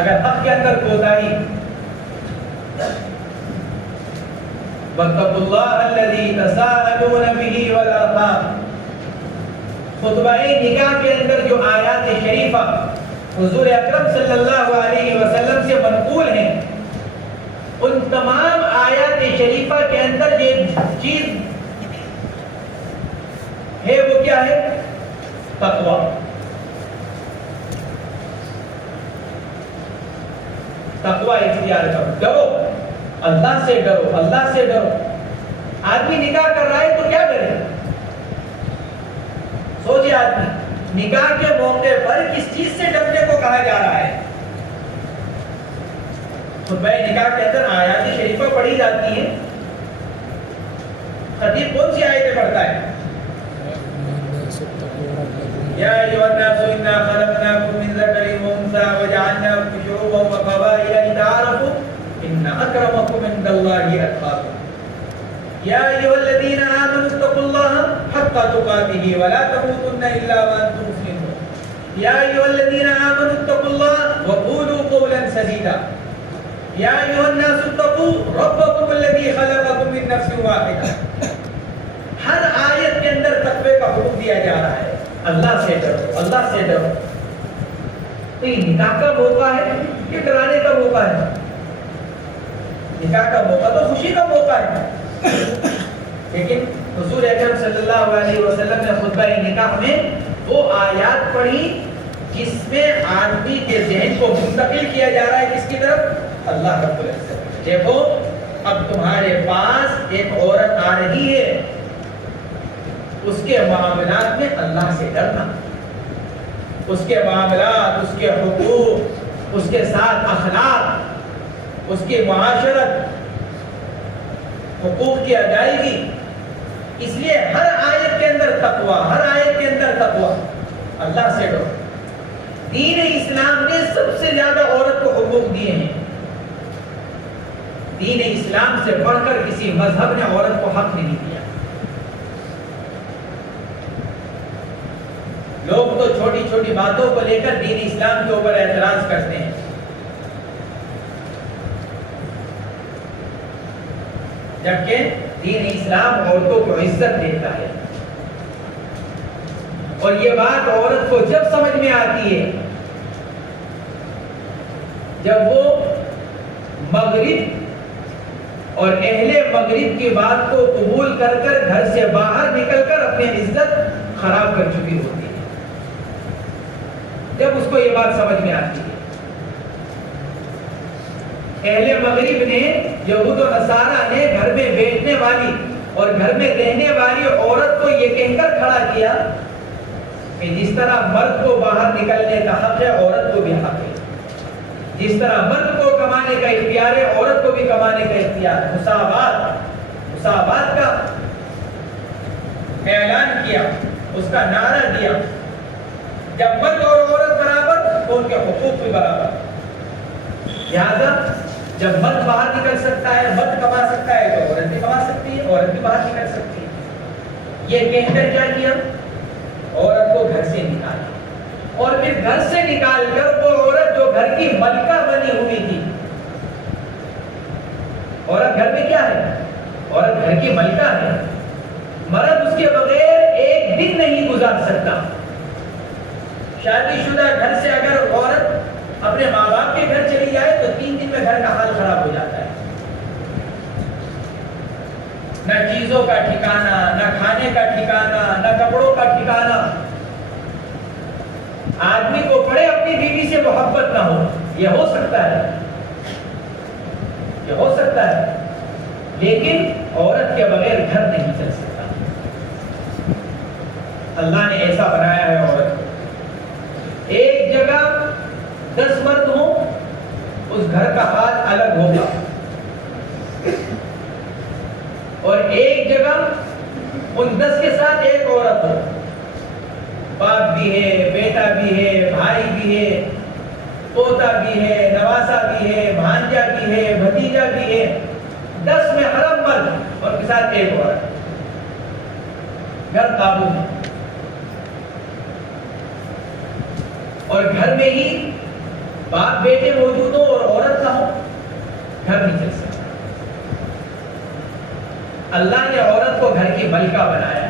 اگر حق کے اندر کوتاہی۔ وَاتَّقُوا اللَّهَ الَّذِي تَسَاءَلُونَ بِهِ وَالْأَرْحَامَ، خطبہ نکاح کے اندر جو آیات شریفہ حضور اکرم صلی اللہ علیہ وسلم سے منقول ہیں، ان تمام آیات شریفہ کے اندر یہ چیز ہے، وہ کیا ہے؟ تقوی۔ تقوی اختیار کرو، ڈرو اللہ سے، ڈرو اللہ سے ڈرو۔ آدمی نکاح کر رہا ہے تو کیا ڈرے؟ سوچے آدمی نکاح کے موقع پر کس چیز سے ڈرنے کو کہا جا رہا ہے؟ خطبہ نکاح کے اندر آیات شریفہ پڑھی جاتی ہیں، خطیب کون سی آیتیں پڑھتا ہے؟ یا ایھا الناس انا خلقناکم من ذکر و انثی وجعلناکم شعوبا وقبائل لتعارفوا ان اکرمکم عند اللہ اتقاکم یا ایھا الذین آمنوا اتقوا اللہ حق تقاتہ ولا تموتن الا وانتم مسلمون یا ایھا الذین آمنوا اتقوا اللہ وقولوا قولا سدیدا یا ایھا الناس اتقوا ربکم الذی خلقکم من نفس واحدہ۔ ہر آیت کے اندر تقوی کا حکم دیا جا رہا ہے، اللہ سے ڈرو، اللہ سے ڈرو۔ تو یہ نکاح کا موقع ہے کہ ڈرانے کا موقع ہے؟ نکاح کا موقع تو خوشی کا موقع ہے، لیکن حضور اکرم صلی اللہ علیہ وسلم نے خطبہ نکاح میں وہ آیات پڑھی جس میں آدمی کے ذہن کو منتقل کیا جا رہا ہے کس کی طرف؟ اللہ رب العزت۔ دیکھو اب تمہارے پاس ایک عورت آ رہی ہے، اس کے معاملات میں اللہ سے ڈرنا، اس کے معاملات، اس کے حقوق، اس کے ساتھ اخلاق، اس کی معاشرت، حقوق کی ادائیگی۔ اس لیے ہر آیت کے اندر تقوی، ہر آیت کے اندر تقوی، اللہ سے ڈرو۔ دین اسلام نے سب سے زیادہ عورت کو حقوق دیے ہیں۔ دین اسلام سے بڑھ کر کسی مذہب نے عورت کو حق نہیں دیا۔ لوگ تو چھوٹی چھوٹی باتوں کو لے کر دین اسلام کے اوپر اعتراض کرتے ہیں، جبکہ دین اسلام عورتوں کو عزت دیتا ہے۔ اور یہ بات عورت کو جب سمجھ میں آتی ہے جب وہ مغرب اور اہل مغرب کی بات کو قبول کر کر گھر سے باہر نکل کر اپنی عزت خراب کر چکی ہوتی ہے، جب اس کو یہ بات سمجھ میں آتی ہے۔ اہل مغرب نے، یہود و نصارہ نے گھر میں بیٹھنے والی اور گھر میں رہنے والی عورت کو یہ کہہ کر کھڑا کیا کہ جس طرح مرد کو باہر نکلنے کا حق ہے، عورت کو بھی حق ہے۔ جس طرح مرد کو کمانے کا اختیار ہے عورت کو بھی کمانے کا اختیار ہے. مساوات کا اعلان کیا, اس کا نعرہ دیا. جب مرد اور عورت برابر تو ان کے حقوق بھی برابر. لہذا جب مرد باہر نکل سکتا ہے, مرد کما سکتا ہے, تو عورت بھی کما سکتی ہے, عورت بھی باہر نکل سکتی ہے. یہ کہہ کر کیا کیا, عورت کو گھر سے نکالا, اور پھر گھر سے نکال کر وہ عورت جو گھر کی ملکہ بنی ہوئی تھی. عورت گھر میں کیا ہے, عورت گھر کی ملکہ ہے. مرد اس کے بغیر ایک دن نہیں گزار سکتا. شادی شدہ گھر سے اگر عورت اپنے ماں باپ کے گھر چلی جائے تو 3 دن میں گھر کا حال خراب ہو جاتا ہے. نہ چیزوں کا ٹھکانہ, نہ کھانے کا ٹھکانہ, نہ کپڑوں کا ٹھکانہ. آدمی کو پڑے اپنی بیوی سے محبت نہ ہو, یہ ہو سکتا ہے, یہ ہو سکتا ہے, لیکن عورت کے بغیر گھر نہیں چل سکتا. اللہ نے ایسا بنایا ہے عورت کو. ایک جگہ 10 مرد ہوں, اس گھر کا حال الگ ہوگا, اور ایک جگہ ان 10 کے ساتھ ایک عورت ہو. باپ بھی ہے, بیٹا بھی ہے, بھائی بھی ہے, پوتا بھی ہے, نواسا بھی ہے, بھانجا بھی ہے, بھتیجا بھی ہے. 10 میں حرم مرد اور کے ساتھ ایک عورت. گھر قابو میں, اور گھر میں ہی باپ بیٹے موجود ہو اور عورت نہ ہو, گھر نہیں چل سکتا. اللہ نے عورت کو گھر کی ملکہ بنایا ہے.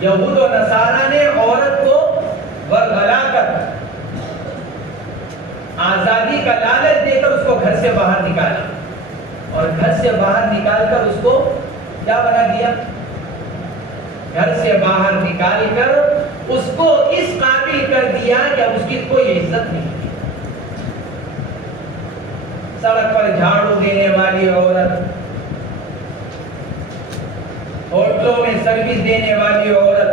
یہود و نصارہ نے عورت کو ورغلا کر, آزادی کا لالچ دے کر اس کو گھر سے باہر نکالا, اور گھر سے باہر نکال کر اس کو کیا بنا دیا, گھر سے باہر نکال کر اس کو اس قابل کر دیا کہ اب اس کی کوئی عزت نہیں. سڑک پر جھاڑو دینے والی عورت, ہوٹلوں میں سروس دینے والی عورت,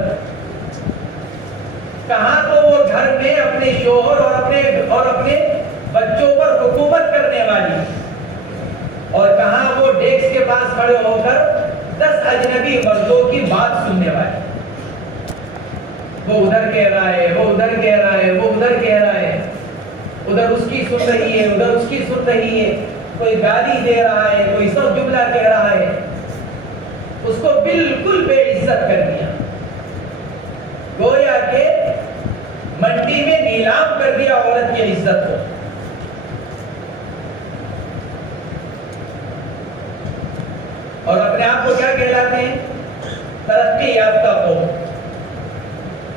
کہاں تو وہ گھر میں اپنے شوہر اور اپنے بچوں پر حکومت کرنے والی, اور کہاں وہ ڈیسک کے پاس کھڑے ہو کر 10 اجنبی مردوں کی بات سننے والی. وہ ادھر کہہ رہا ہے, وہ ادھر کہہ رہا ہے, وہ ادھر کہہ رہا ہے, ادھر اس کی سن رہی ہے, ادھر اس کی سن رہی ہے, کوئی گالی دے رہا ہے, کوئی سب جملہ کہہ رہا ہے. اس کو بالکل بے عزت کر دیا, گویا کہ منڈی میں نیلام کر دیا عورت کی عزت کو. اور اپنے آپ کو کیا کہلاتے ہیں, ترقی یافتہ قوم.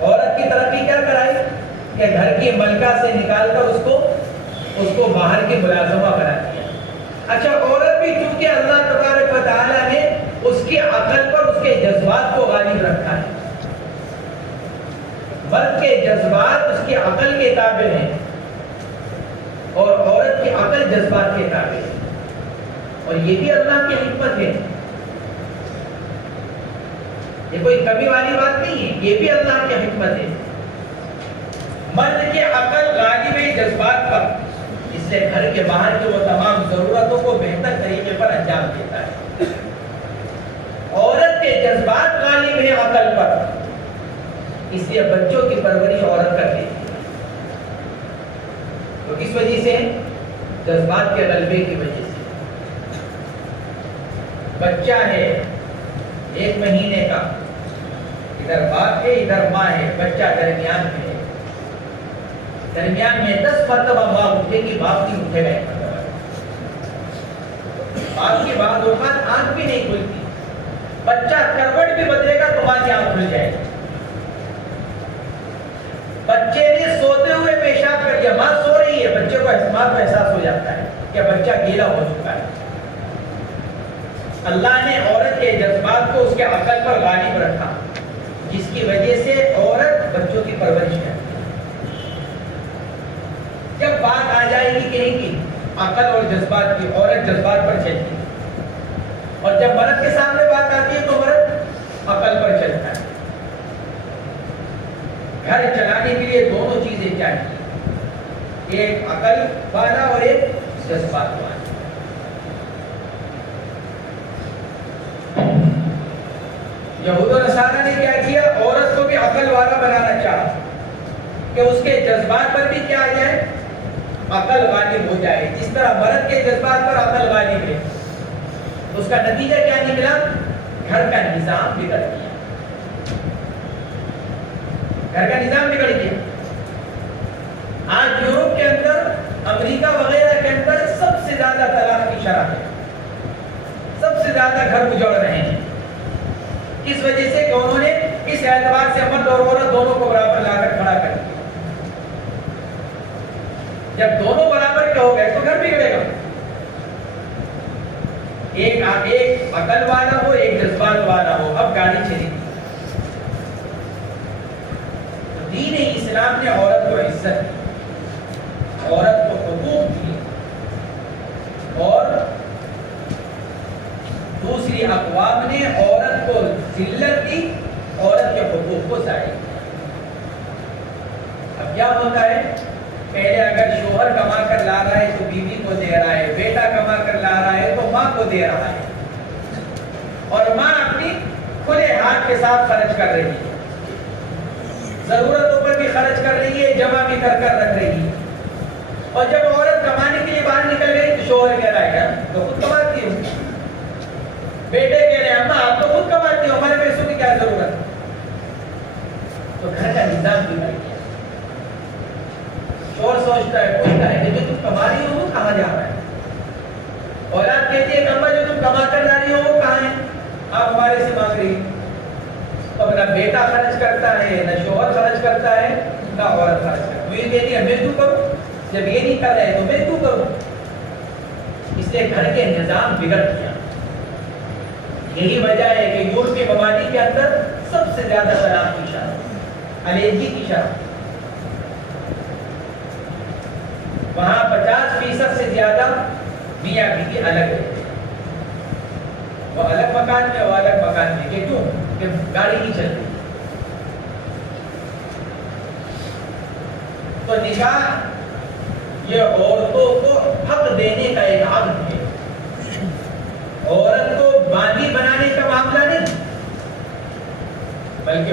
عورت کی ترقی کیا کرائی کہ گھر کی ملکہ سے نکال کر اس کو باہر کی ملازمہ بنا دیا. اچھا, عورت بھی چونکہ اللہ تبارک و تعالیٰ نے اس کی عقل پر اس کے جذبات کو غالب رکھا ہے. مرد کے جذبات اس کی عقل کے تابع ہیں, اور عورت کی عقل جذبات کے تابع ہے. اور یہ بھی اللہ کی حکمت ہے, یہ کوئی کمی والی بات نہیں ہے, یہ بھی اللہ کی حکمت ہے. مرد کی عقل غالب ہے جذبات پر, اس سے گھر کے باہر کی وہ تمام ضرورتوں کو بہتر طریقے پر انجام دیتا ہے. عورت کے جذبات غالب ہیں عقل پر, اس لیے بچوں کی پرورش عورت کر دیتی ہے. تو کس وجہ سے, جذبات کے غلبے کی وجہ سے. بچہ ہے 1 مہینے کا, ادھر باپ ہے ادھر ماں ہے, بچہ درمیان میں ہے. درمیان میں 10 مرتبہ ماں اٹھے گی, باپ کی اٹھے گا 1 مرتبہ. باپ کی بعض اوقات آنکھ بھی نہیں کھلتی, بچہ کروٹ بھی بدلے گا تو ماں کی آنکھ کھل جائے گی. بچے نے سوتے ہوئے پیشاب کر دیا, ماں سو رہی ہے, بچے کو احساس ہو جاتا ہے کہ بچہ گیلا ہو چکا ہے. اللہ نے عورت کے جذبات کو اس کے عقل پر غالب رکھا, جس کی وجہ سے عورت بچوں کی پرورش کرتی ہے. جب بات آ جائے گی کہیں گی عقل اور جذبات کی, عورت جذبات پر چلتی ہے, اور جب مرد کے سامنے بات آتی ہے تو مرد عقل پر چلتا ہے. گھر چلانے کے لیے دونوں چیزیں چاہیے. ایک عقل والا اور ایک جذبات والا. یہود و نصارہ نے کیا کیا؟ عورت کو بھی عقل والا بنانا چاہا کہ اس کے جذبات پر بھی کیا آ جائے؟ عقل غالب ہو جائے. جس طرح مرد کے جذبات پر عقل غالب ہے، اس کا نتیجہ کیا نکلا؟ گھر کا نظام بگڑ گیا. گھر کا نظام بگڑ گیا. آج یورپ کے اندر، امریکہ وغیرہ کے اندر سب سے زیادہ طلاق کی شرح ہے. سب سے زیادہ گھر اجڑ رہے ہیں. کس وجہ سے کہ انہوں نے اس اعتبار سے مرد اور عورت دونوں کو برابر لا کر کھڑا کر دیا. جب دونوں برابر کے ہو گئے تو گھر بگڑے گا. ایک عقل والا ہو، ایک جذبات والا ہو، اب گاڑی چلی. دین اسلام نے عورت کو عزت دی، عورت کو حقوق دی، اور دوسری اقوام نے عورت کو ذلت دی، عورت کے حقوق کو ضائع کیا. اب کیا ہوتا ہے؟ پہلے اگر شوہر کما کر لا رہا ہے تو بیوی کو دے رہا ہے، بیٹا کما کر لا رہا ہے تو ماں کو دے رہا ہے، اور ماں اپنی کھلے ہاتھ کے ساتھ خرچ کر رہی ہے. ضرورتوں پر بھی خرچ کر رہی ہے، جمع بھی کر کر رکھ رہی ہے. اور جب عورت کمانے کے لیے باہر نکل گئی تو شوہر کہہ رہا ہے تو خود کماتی ہوں. بیٹے کہہ رہے ہیں اماں آپ تو خود کماتی ہو، ہمارے پیسوں کی کیا ضرورت. تو گھر کا نظام بگڑ گیا. شوہر سوچتا ہے، پوچھتا ہے کہ جو تم کما رہی ہو وہ کہاں جا رہا ہے. اولاد کہتی ہے کہ اماں جو تم کما کر لا رہی ہو وہ کہاں ہے، آپ ہمارے سے مانگ رہی. اب نہ بیٹا خرچ کرتا ہے، نہ شوہر خرچ کرتا ہے، نہ عورت خرچ کرتا ہے. یہ کہتی ہے میں کیوں کروں، جب یہ نہیں کر رہے تو میں کیوں کروں. اس لیے گھر کے نظام بگڑ گیا. یہی وجہ ہے کہ یورپی ممالک کے اندر سب سے زیادہ طلاق کی شرح، علیحدگی کی شرح. وہاں 50% سے زیادہ میاں بیوی الگ رہتے ہیں. وہ الگ مکان میں، وہ الگ مکان میں. کہ کیوں؟ کہ گاڑی نہیں چل رہی. تو نکاح یہ عورتوں کو حق دینے کا ایک عقد ہے. عورت کو باندھی بنانے کا معاملہ نہیں، بلکہ